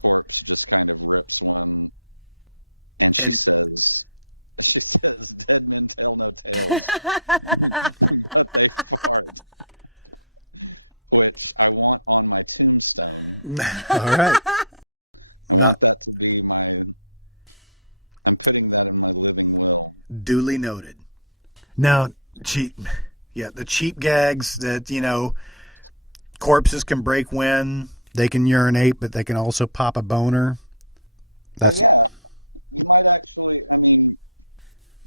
corpse just kind of looks on And she says, dead men tell no tales. Which I want on my tombstone. all right. Not That to be my, I'm putting that in my living will. duly noted. Now, the cheap gags that, corpses can break wind, they can urinate, but they can also pop a boner. That's, You might actually, I mean,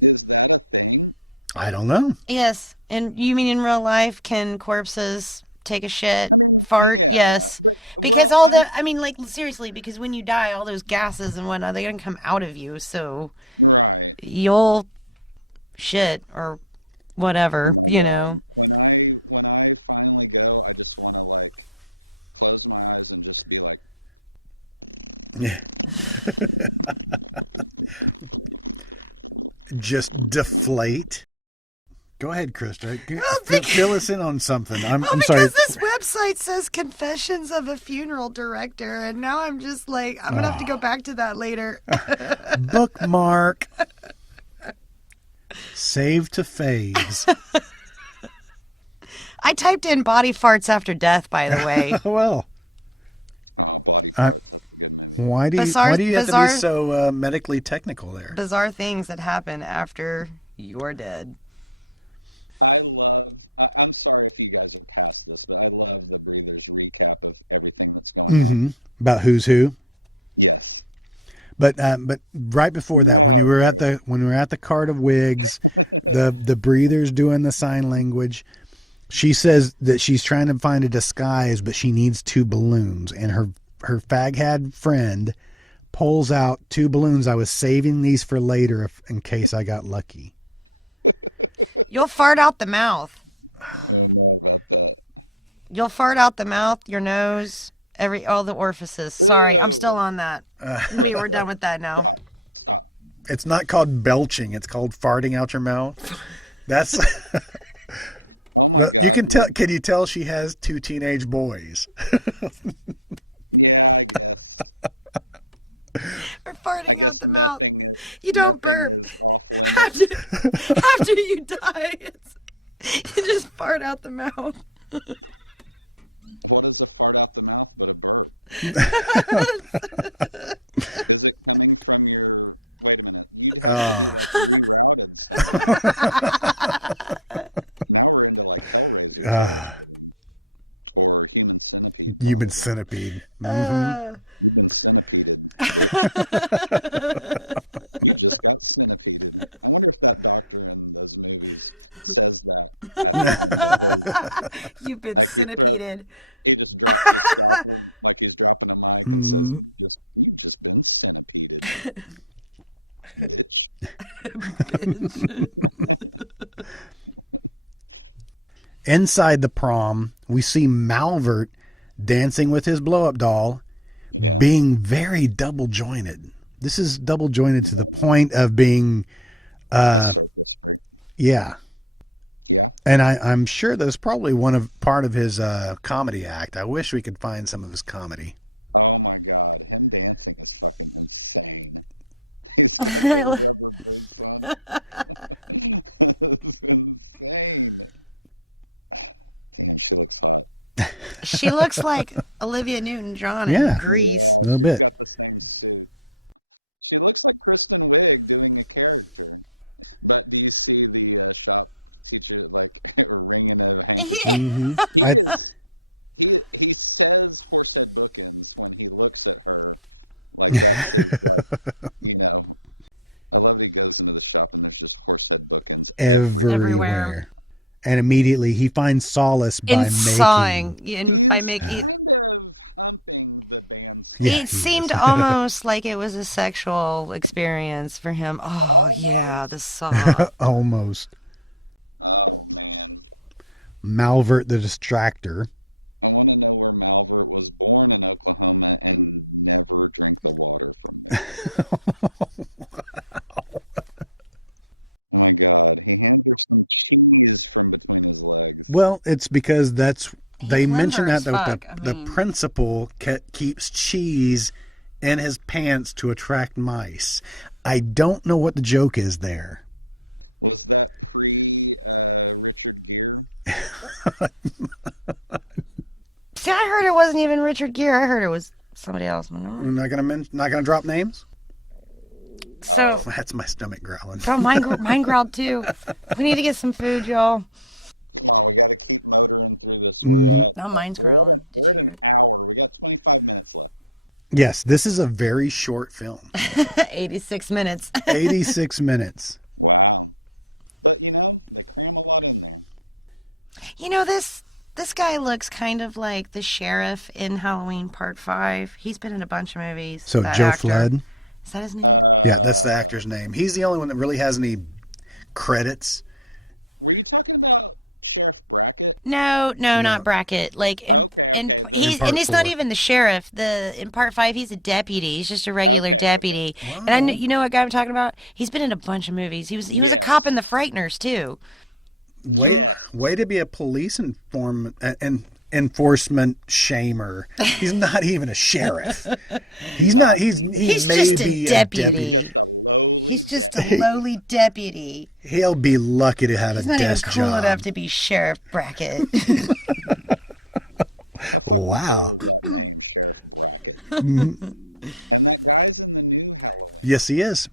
is that a thing? I don't know. Yes. And you mean in real life, can corpses take a shit, fart? Yes. Because seriously, because when you die, all those gases and whatnot, they're going to come out of you. So you'll shit or whatever, When I finally go, I just want to, close my eyes and just be Just deflate. Go ahead, Krista. Fill us in on something. I'm sorry. Because this website says Confessions of a Funeral Director, and now I'm just like, I'm going to have to go back to that later. Bookmark. Save to faves. I typed in body farts after death, by the way. Well, why do you have to be so medically technical there? Bizarre things that happen after you're dead. I'm sorry if you guys have passed this, but I want to read this recap of everything that's going on. Mm-hmm. About who's who. Yes. But right before that, when we were at the cart of wigs, the breather's doing the sign language. She says that she's trying to find a disguise, but she needs 2 balloons, and her faghad friend pulls out 2 balloons. I was saving these for later in case I got lucky. You'll fart out the mouth. You'll fart out the mouth, your nose, all the orifices. Sorry, I'm still on that. We're done with that now. It's not called belching. It's called farting out your mouth. That's... Well, you can tell. Can you tell she has 2 teenage boys? Or farting out the mouth. You don't burp. After you die, you just fart out the mouth. What is a fart out the mouth but a burp? Human centipede. Mm-hmm. You've been centipeded. Mm. Inside the prom, we see Malvert dancing with his blow-up doll, being very double-jointed. This is double-jointed to the point of being, yeah. And I'm sure that's probably part of his comedy act. I wish we could find some of his comedy. She looks like Olivia Newton-John in Yeah. Grease. A little bit. She looks like Kristen Wiig doing this character. But you see the shop teacher like ringing out your hand. I He says Forsyth Bookends when he looks at her. You know, I love that he goes to the shop and it's just Forsyth Bookends. everywhere. And immediately he finds solace by In making. sawing, by making. Yeah, It seemed almost like it was a sexual experience for him. Oh yeah, the saw. almost. Malvert the Distractor. I want to know where Malvert was born and I find that and never drink his water. Oh my God, he handled some cheese from between his legs. Well, it's because that's they clever mentioned as that fuck. I the mean- principal keeps cheese in his pants to attract mice. I don't know what the joke is there. Was that pre Richard Gere? See, I heard it wasn't even Richard Gere. I heard it was somebody else. I'm not gonna drop names. So, That's my stomach growling. bro, mine growled too. We need to get some food, y'all. We got to keep motoring through this No, mine's growling. Did you hear it? hour. We got 25 minutes left. Yes, this is a very short film. 86 minutes. 86 minutes. Wow. But you know, You know, this guy looks kind of like the sheriff in Halloween Part 5. He's been in a bunch of movies. So that Joe actor. Flood. Is that his name? Yeah, that's the actor's name. He's the only one that really has any credits. No, not Brackett. Like and he's Part and he's not 4. even the sheriff. In Part 5, he's a deputy. He's just a regular deputy. And I know, you know what guy I'm talking about? He's been in a bunch of movies. He was a cop in The Frighteners too. Way to be a police enforcement shamer. He's not even a sheriff. He's not. He's just a maybe deputy. He's just a lowly deputy. He'll be lucky to have He's a not even desk cool job. enough to be Sheriff Brackett. Wow. Yes, he is.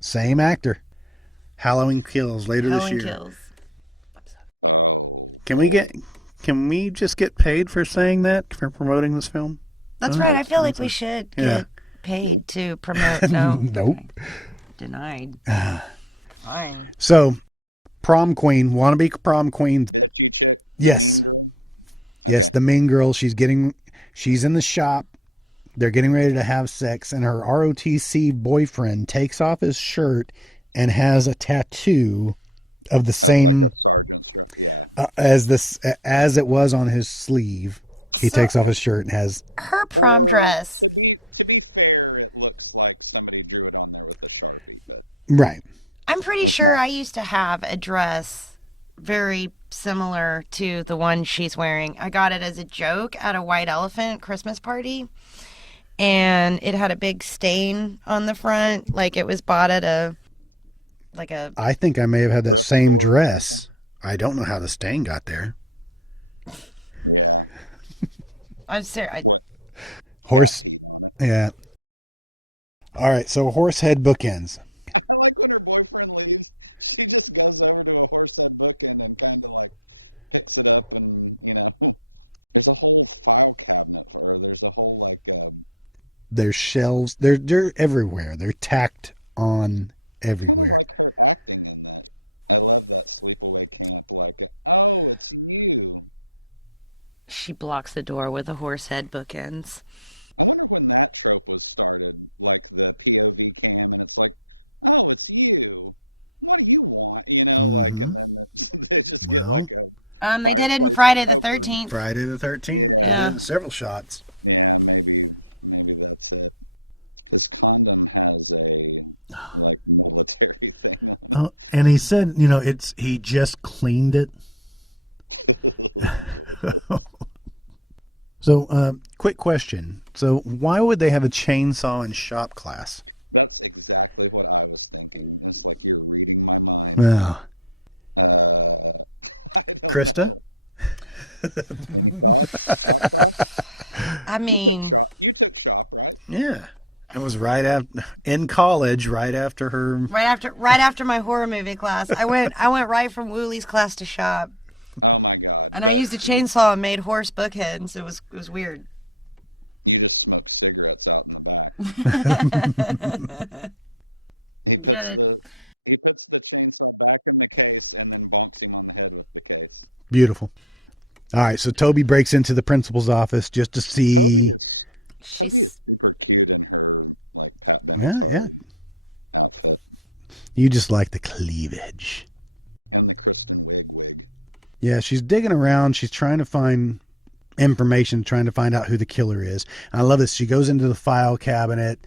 Same actor. Halloween Kills later this Helen year. Kills. Can we just get paid for saying that, for promoting this film? That's right. I feel like we should Yeah. get paid to promote. No. Nope. Denied. Fine. So, prom queen, wannabe prom queen. Yes. Yes, the mean girl, she's in the shop. They're getting ready to have sex, and her ROTC boyfriend takes off his shirt and has a tattoo of the same as it was on his sleeve. He takes off his shirt and has Her prom dress. right. I'm pretty sure I used to have a dress very similar to the one she's wearing. I got it as a joke at a White Elephant Christmas party. And it had a big stain on the front, like it was bought at a I think I may have had that same dress. I don't know how the stain got there. I'm serious. Horse, yeah. All right, so horse head bookends. I like when a boyfriend leaves. She just goes over to a horsehead bookend and kind of like picks it up and, you know, there's a whole file cabinet for her. There's a whole, like, There's shelves. They're everywhere. They're tacked on everywhere. I love that people like that. They're like, oh, it's you. She blocks the door with a horse head bookends. I remember when that trope was started, like the POV came in and it's like, oh, it's you. What do you want? You know? Mm-hmm. Well, They did it in Friday the 13th. Friday the 13th. They Yeah. did several shots. Maybe that's it. This condom has a, like, multi-tip. Oh, and he said, he just cleaned it. So, quick question. So, why would they have a chainsaw in shop class? That's exactly what I Well, Krista? I mean, Yeah. It was right after in college, right after her. right after my horror movie class, I went right from Woolie's class to shop, and I used a chainsaw and made horse bookheads. It was weird. You just smoke cigarettes out in the back. Get it? He puts the chainsaw back in the case and then bonks him on the head with the case. Beautiful. All right, so Toby breaks into the principal's office just to see. She's They're cute in her, Yeah. You just like the cleavage. and the Kristen wig. Yeah, she's digging around. She's trying to find information, trying to find out who the killer is. And I love this. She goes into the file cabinet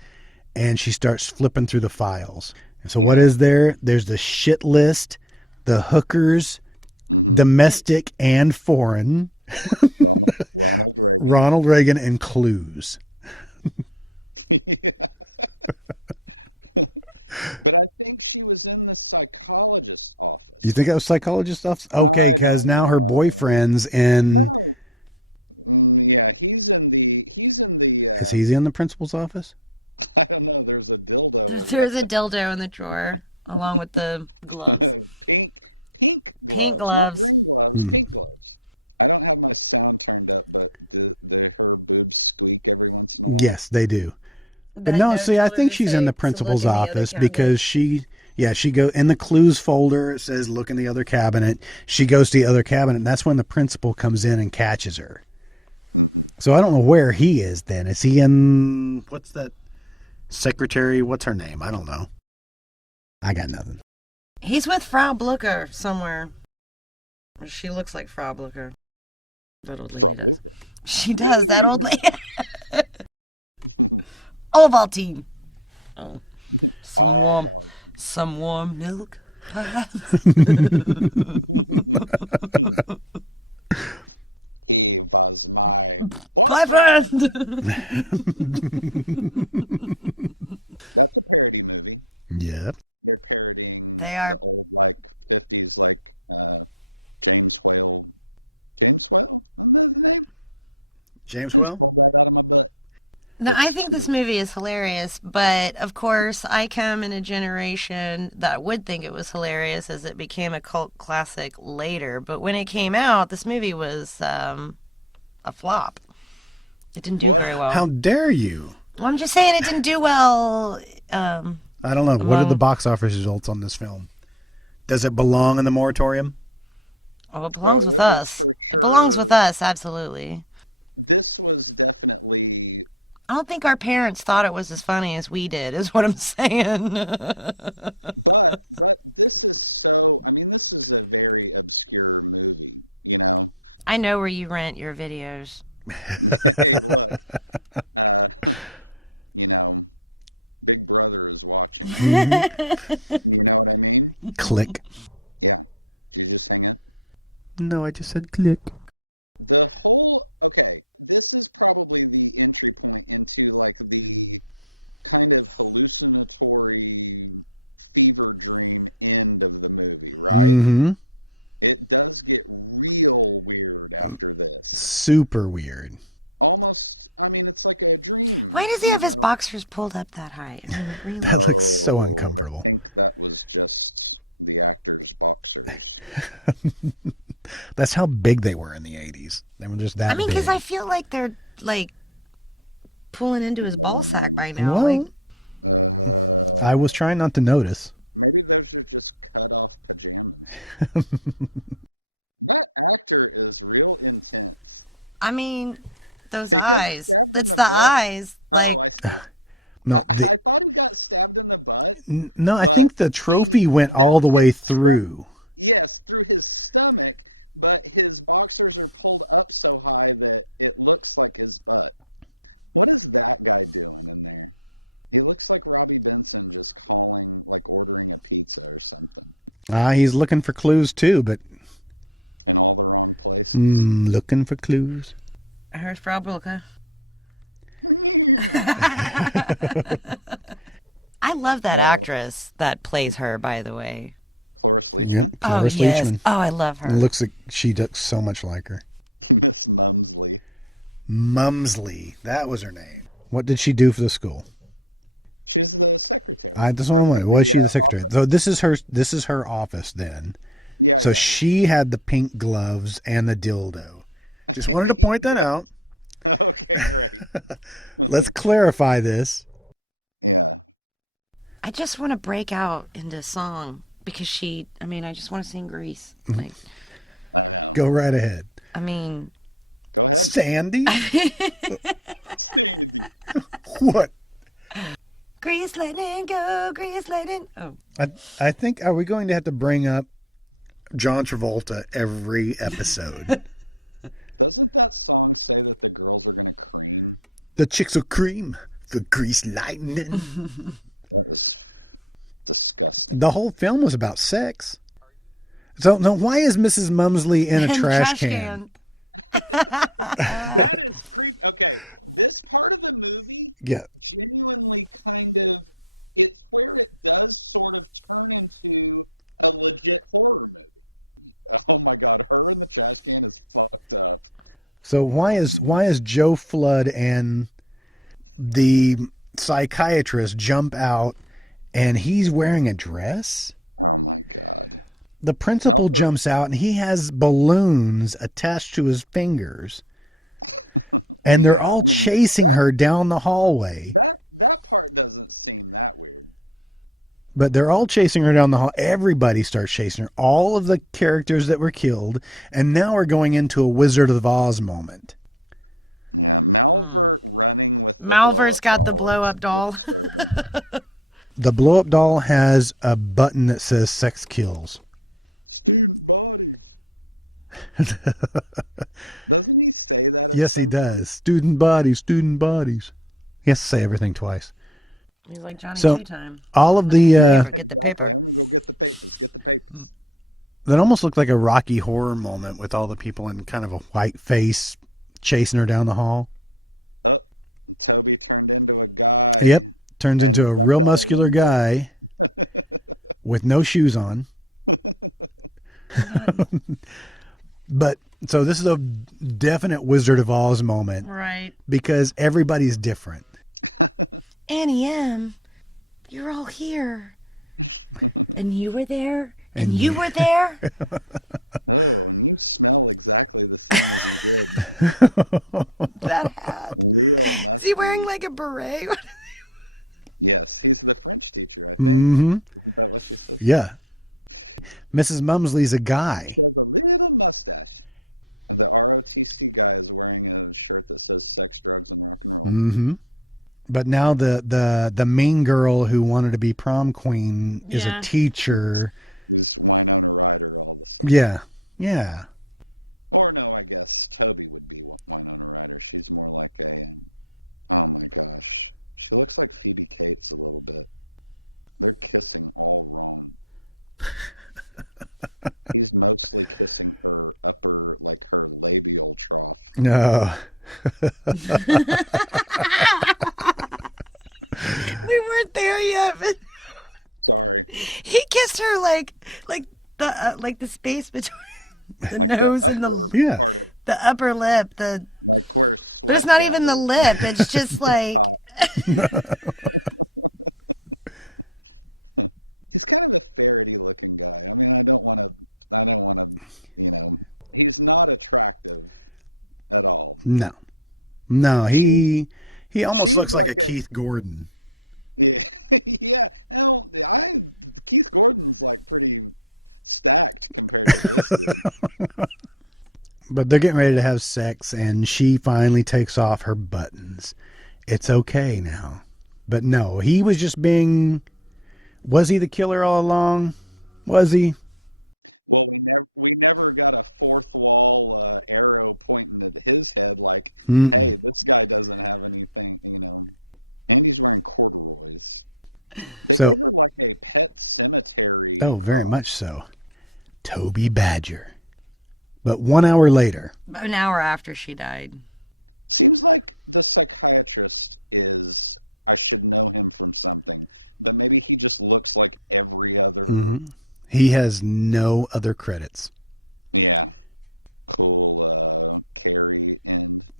and she starts flipping through the files. And so what is there? There's the shit list, the hookers, domestic and foreign, Ronald Reagan, and clues. You think that was psychologist stuff? Okay, because now her boyfriend's in. Is he in the principal's office? there's a dildo in the drawer along with the gloves, pink gloves. I don't have my sound turned up, but do her boobs squeak every once in a while? Yes, they do. But I no, know see, I Twitter think she's in the says to principal's look in the other office cabinet. because she go in the clues folder. It says look in the other cabinet. She goes to the other cabinet, and that's when the principal comes in and catches her. So I don't know where he is then. Is he in, what's that secretary? What's her name? I don't know. I got nothing. He's with Frau Blucher somewhere. She looks like Frau Blucher. That old lady does. She does, that old lady. Ovaltine. Oh. Some warm milk. Bye, friend. Yep. They are. It's like James Whale. James Whale? James Well? Now, I think this movie is hilarious, but of course, I come in a generation that would think it was hilarious as it became a cult classic later. But when it came out, this movie was a flop. It didn't do very well. How dare you? Well, I'm just saying it didn't do well. I don't know. What are the box office results on this film? Does it belong in the moratorium? Oh, it belongs with us. It belongs with us, absolutely. I don't think our parents thought it was as funny as we did, is what I'm saying. This is a very obscure movie, you know. I know where you rent your videos. You know, Big Brother is watching. You know what I mean? Click. Did you sing it? No, I just said click. The whole, okay, this is probably the entry point into like the kind of hallucinatory fever dream end of the movie. Mm-hmm. It does get real weird after this. Super weird. Almost, I mean, it's like a dream. Why does he have his boxers pulled up that high? I mean, really? That looks so uncomfortable. The actor's option. That's how big they were in the 80s. They were just that I mean, big. because I feel like they're, like, pulling into his ball sack by now. Well, Like, I was trying not to notice. That actor is real intense. I mean, those eyes. It's the eyes. Like, No, no, I think the trophy went all the way through. Yes, through his stomach, but his boxers are pulled up so high that it looks like his butt. What is that guy doing in there? It looks like Robbie Benson just rolling, like ordering a pizza or something. He's looking for clues too, but In all the wrong places. looking for clues. here's Frau Blucher. I love that actress that plays her, by the way. Force Yep, Oh, Cloris yes. Leachman. Oh, I love her. It looks like she looks so much like her. Mumsley, that was her name. What did she do for the school? This one was she the secretary? So this is her office then. So she had the pink gloves and the dildo. Just wanted to point that out. Let's clarify this. I just want to break out into song because I just want to sing Grease. Like, Go right ahead. I mean, Sandy? What? Grease lightning, go, Grease lightning. Oh. I think, are we going to have to bring up John Travolta every episode? The chicks will cream for Grease lightning. The whole film was about sex. So, now why is Mrs. Mumsley in a trash can? Yeah. So why is Joe Flood and the psychiatrist jump out and he's wearing a dress? The principal jumps out and he has balloons attached to his fingers. And they're all chasing her down the hallway. But they're all chasing her down the hall. Everybody starts chasing her. All of the characters that were killed. And now we're going into a Wizard of Oz moment. Malver's got the blow-up doll. The blow-up doll has a button that says sex kills. Yes, he does. Student bodies, student bodies. He has to say everything twice. He's like Johnny So, Two-Time. all of the... Get the paper. that almost looked like a Rocky Horror moment with all the people in kind of a white face chasing her down the hall. Yep. Turns into a real muscular guy with no shoes on. But, so this is a definite Wizard of Oz moment. Right. Because everybody's different. Annie M., you're all here. And you were there. And you were there. That hat. Is he wearing like a beret? Mm-hmm. Yeah. Mrs. Mumsley's a guy. Mm-hmm. But now the mean girl who wanted to be prom queen is a teacher. Yeah. Yeah. No. We weren't there yet, but he kissed her like the space between the nose and the upper lip. But it's not even the lip. It's just like. No, he almost looks like a Keith Gordon. But they're getting ready to have sex, and she finally takes off her buttons. It's okay now. But no, he was just being... Was he the killer all along? Was he? We never got a fourth wall and an arrow pointing at his head like, Mm-mm. this guy doesn't have anything cool. So... Oh, very much so. Toby Badger. But 1 hour later... An hour after she died. Seems like the psychiatrist is, I should know him from something. But maybe he just looks like every other. Mm-hmm. He has no other credits.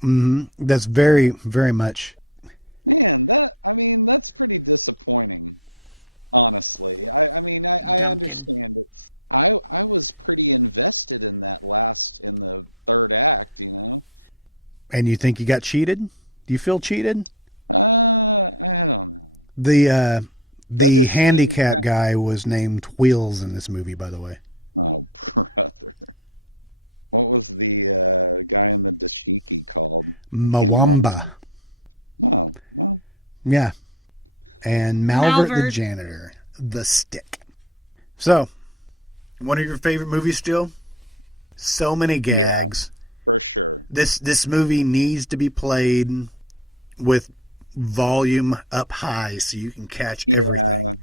That's very, very much. That's pretty disappointing, honestly. Dumpkin. I was pretty invested in that last third act, And you think you got cheated? Do you feel cheated? The handicap guy was named Wheels in this movie, by the way. What was the guy with the sneaky call? Mwamba. Yeah. And Malvert the janitor. The stick. So, one of your favorite movies still? So many gags. This movie needs to be played with volume up high so you can catch everything.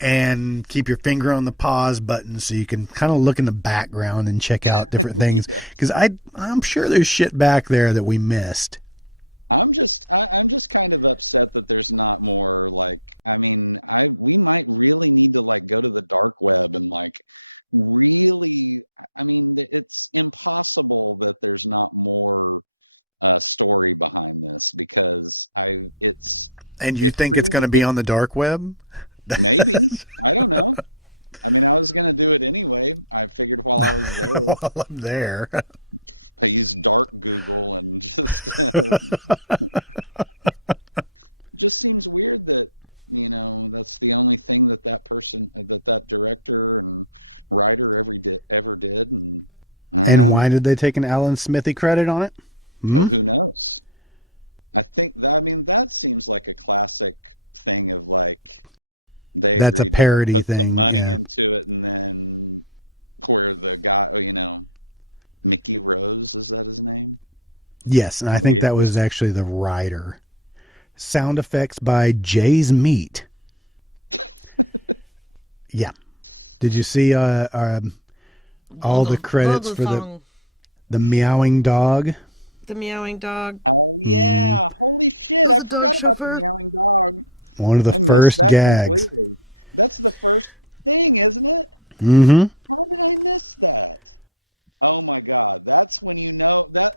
And keep your finger on the pause button so you can kind of look in the background and check out different things. Because I'm sure there's shit back there that we missed. I'm just kind of upset that there's not more, we might really need to, go to the dark web and, really, it's impossible that there's not more story behind this because it's... And you think it's going to be on the dark web? I was going to do it anyway. I figured it out. While I'm there. It just seems weird that, it's the only thing that person, that director and writer ever did. And why did they take an Alan Smithy credit on it? I think that seems like a classic thing of That's a parody thing, yeah. Yes, and I think that was actually the writer. Sound effects by Jay's Meat. Yeah. Did you see all the credits for the meowing dog? The meowing dog. Mm. It was a dog chauffeur. One of the first gags. Mm-hmm. Oh my God, that's when you know that.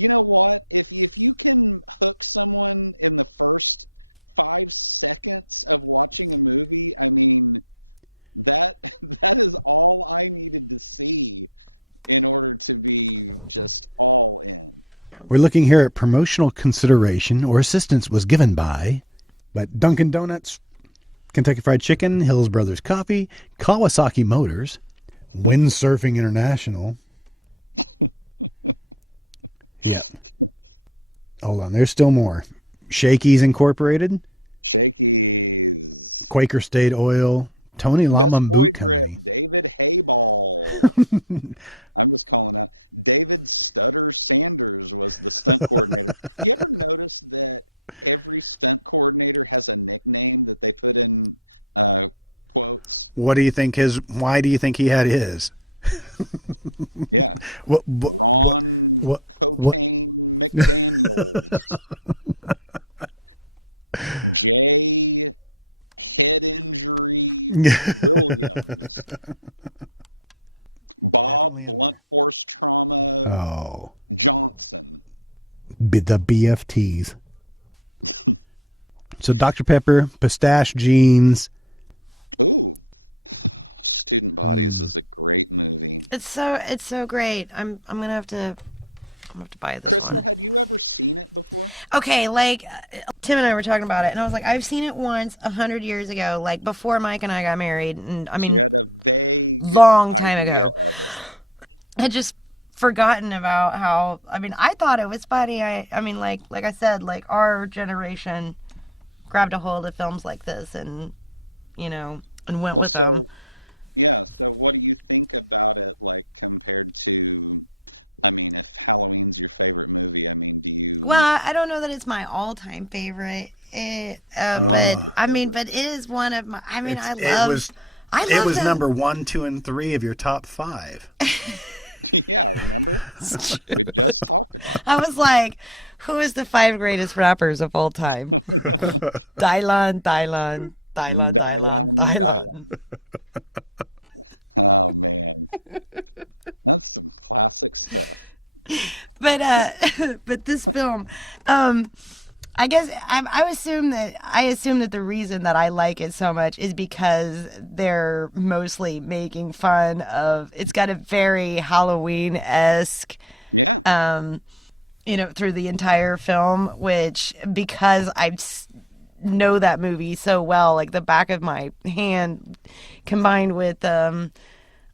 You know what? If you can hook someone in the first 5 seconds of watching a movie, that is all I needed to see in order to be just all in. We're looking here at promotional consideration or assistance was given by Dunkin' Donuts, Kentucky Fried Chicken, Hills Brothers Coffee, Kawasaki Motors, Windsurfing International. Yep. Hold on, there's still more. Shakey's Incorporated, Quaker State Oil, Tony Lama Boot Company. I'm just calling up David Stutter Sanders. Why do you think he had his? What? Definitely in there. Oh. The BFTs. So Dr. Pepper, pistache jeans. It's so great. I'm gonna have to buy this one. Okay, Tim and I were talking about it, and I was like, I've seen it once 100 years ago, before Mike and I got married, and long time ago. I had just forgotten about how. I thought it was funny. Like I said, our generation grabbed a hold of films like this, and and went with them. What do you think about it, compared to, Halloween's your favorite movie? Do you... Well, I don't know that it's my all-time favorite, but it is one of my. I love. It was number 1, 2, and 3 of your top 5. I was like, who is the 5 greatest rappers of all time? Dylan, Thailand, Thailand, Thailand. But this film, I guess I assume that the reason that I like it so much is because they're mostly making fun of. It's got a very Halloween-esque, through the entire film. Which, because I know that movie so well, like the back of my hand, combined with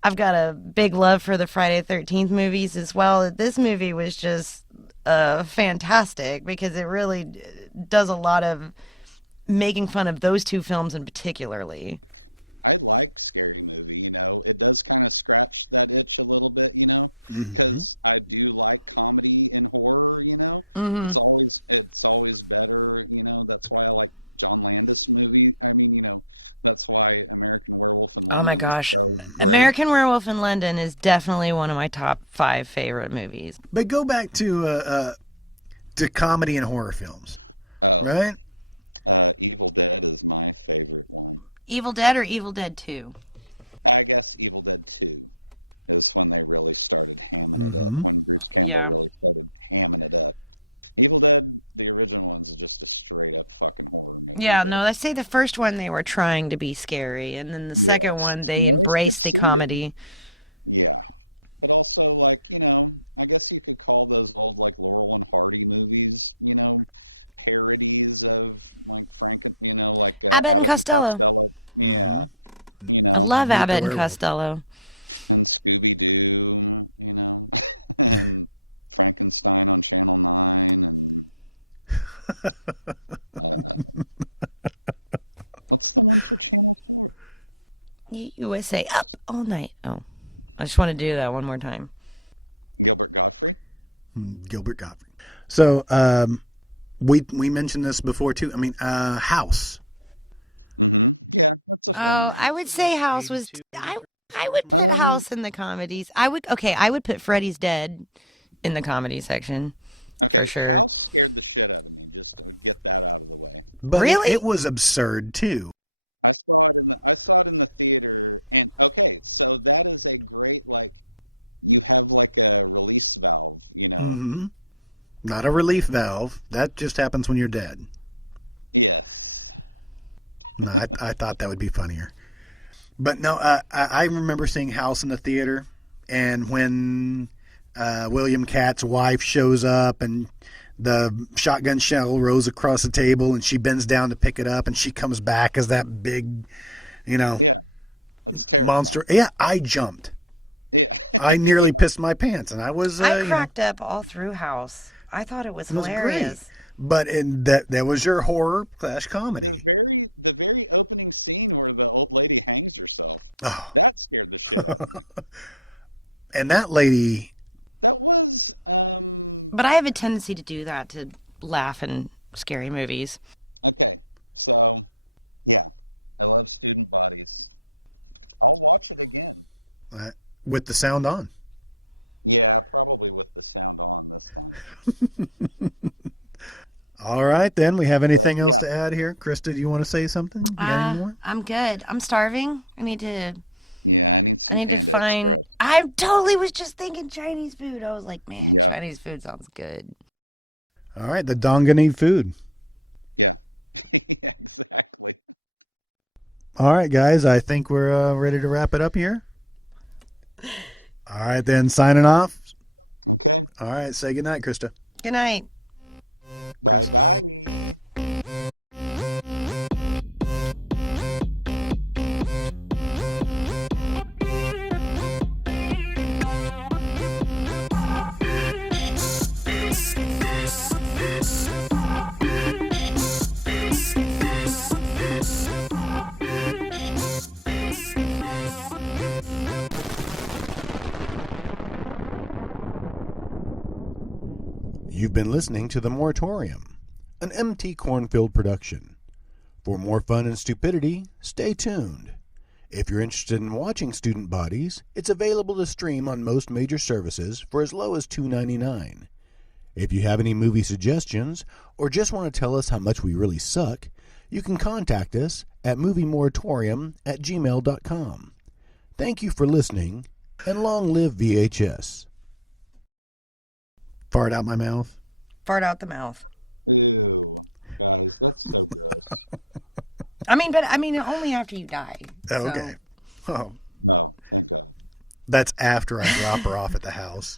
I've got a big love for the Friday the 13th movies as well. This movie was just fantastic because it really does a lot of making fun of those two films in particularly. I like scary movie, it does kind of scratch that itch a little bit, Mm-hmm. I do like comedy and horror, Mm-hmm. It's always better, that's why I like John Landis movie. That's why American Werewolf in Oh my gosh. American Werewolf in London is definitely one of my top 5 favorite movies. But go back to comedy and horror films, right? Evil Dead or Evil Dead 2? Mm-hmm. Yeah. Yeah, no, let's say the first one they were trying to be scary, and then the second one they embraced the comedy. But also, I guess you could call those old, Laurel and Hardy movies, parodies of, Frank, Abbott and Costello. Mm-hmm. I love Abbott and werewolf. Costello. Frankenstein on Channel 9. USA up all night. Oh, I just want to do that one more time. Gilbert Gottfried. So we mentioned this before too. I mean, House. Oh, I would say House was. I would put House in the comedies. I would put Freddy's Dead in the comedy section for sure. But Really? it was absurd too. I saw it in the theater, and so that was a great, you had a release valve, Mm-hmm. Not a relief valve. That just happens when you're dead. Yeah. No, I thought that would be funnier. But no, I remember seeing House in the theater, and when William Katt's wife shows up and the shotgun shell rolls across the table and she bends down to pick it up and she comes back as that big, monster. Yeah, I jumped. I nearly pissed my pants, and I was. I cracked up all through House. I thought it was it was hilarious. great. But that was your horror / comedy. The very opening scene where the old lady hangs herself, Oh, that scared the shit. and that lady. That was, But I have a tendency to do that, to laugh in scary movies. okay, so, yeah, all student bodies. I'll watch it again. With the sound on. Yeah, probably with the sound on. All right, then. We have anything else to add here? Krista, do you want to say something? You got any more? I'm good. I'm starving. I need to find. I totally was just thinking Chinese food. I was like, man, Chinese food sounds good. All right, the Donga need food. All right, guys, I think we're ready to wrap it up here. All right, then, signing off. All right, say goodnight, Krista. Good night. Krista. You've been listening to The Moratorium, an MT Cornfield production. For more fun and stupidity, stay tuned. If you're interested in watching Student Bodies, it's available to stream on most major services for as low as $2.99. If you have any movie suggestions, or just want to tell us how much we really suck, you can contact us at moviemoratorium@gmail.com. Thank you for listening, and long live VHS. Fart out my mouth. Fart out the mouth. I mean, only after you die. Oh, okay. Oh. That's after I drop her off at the house.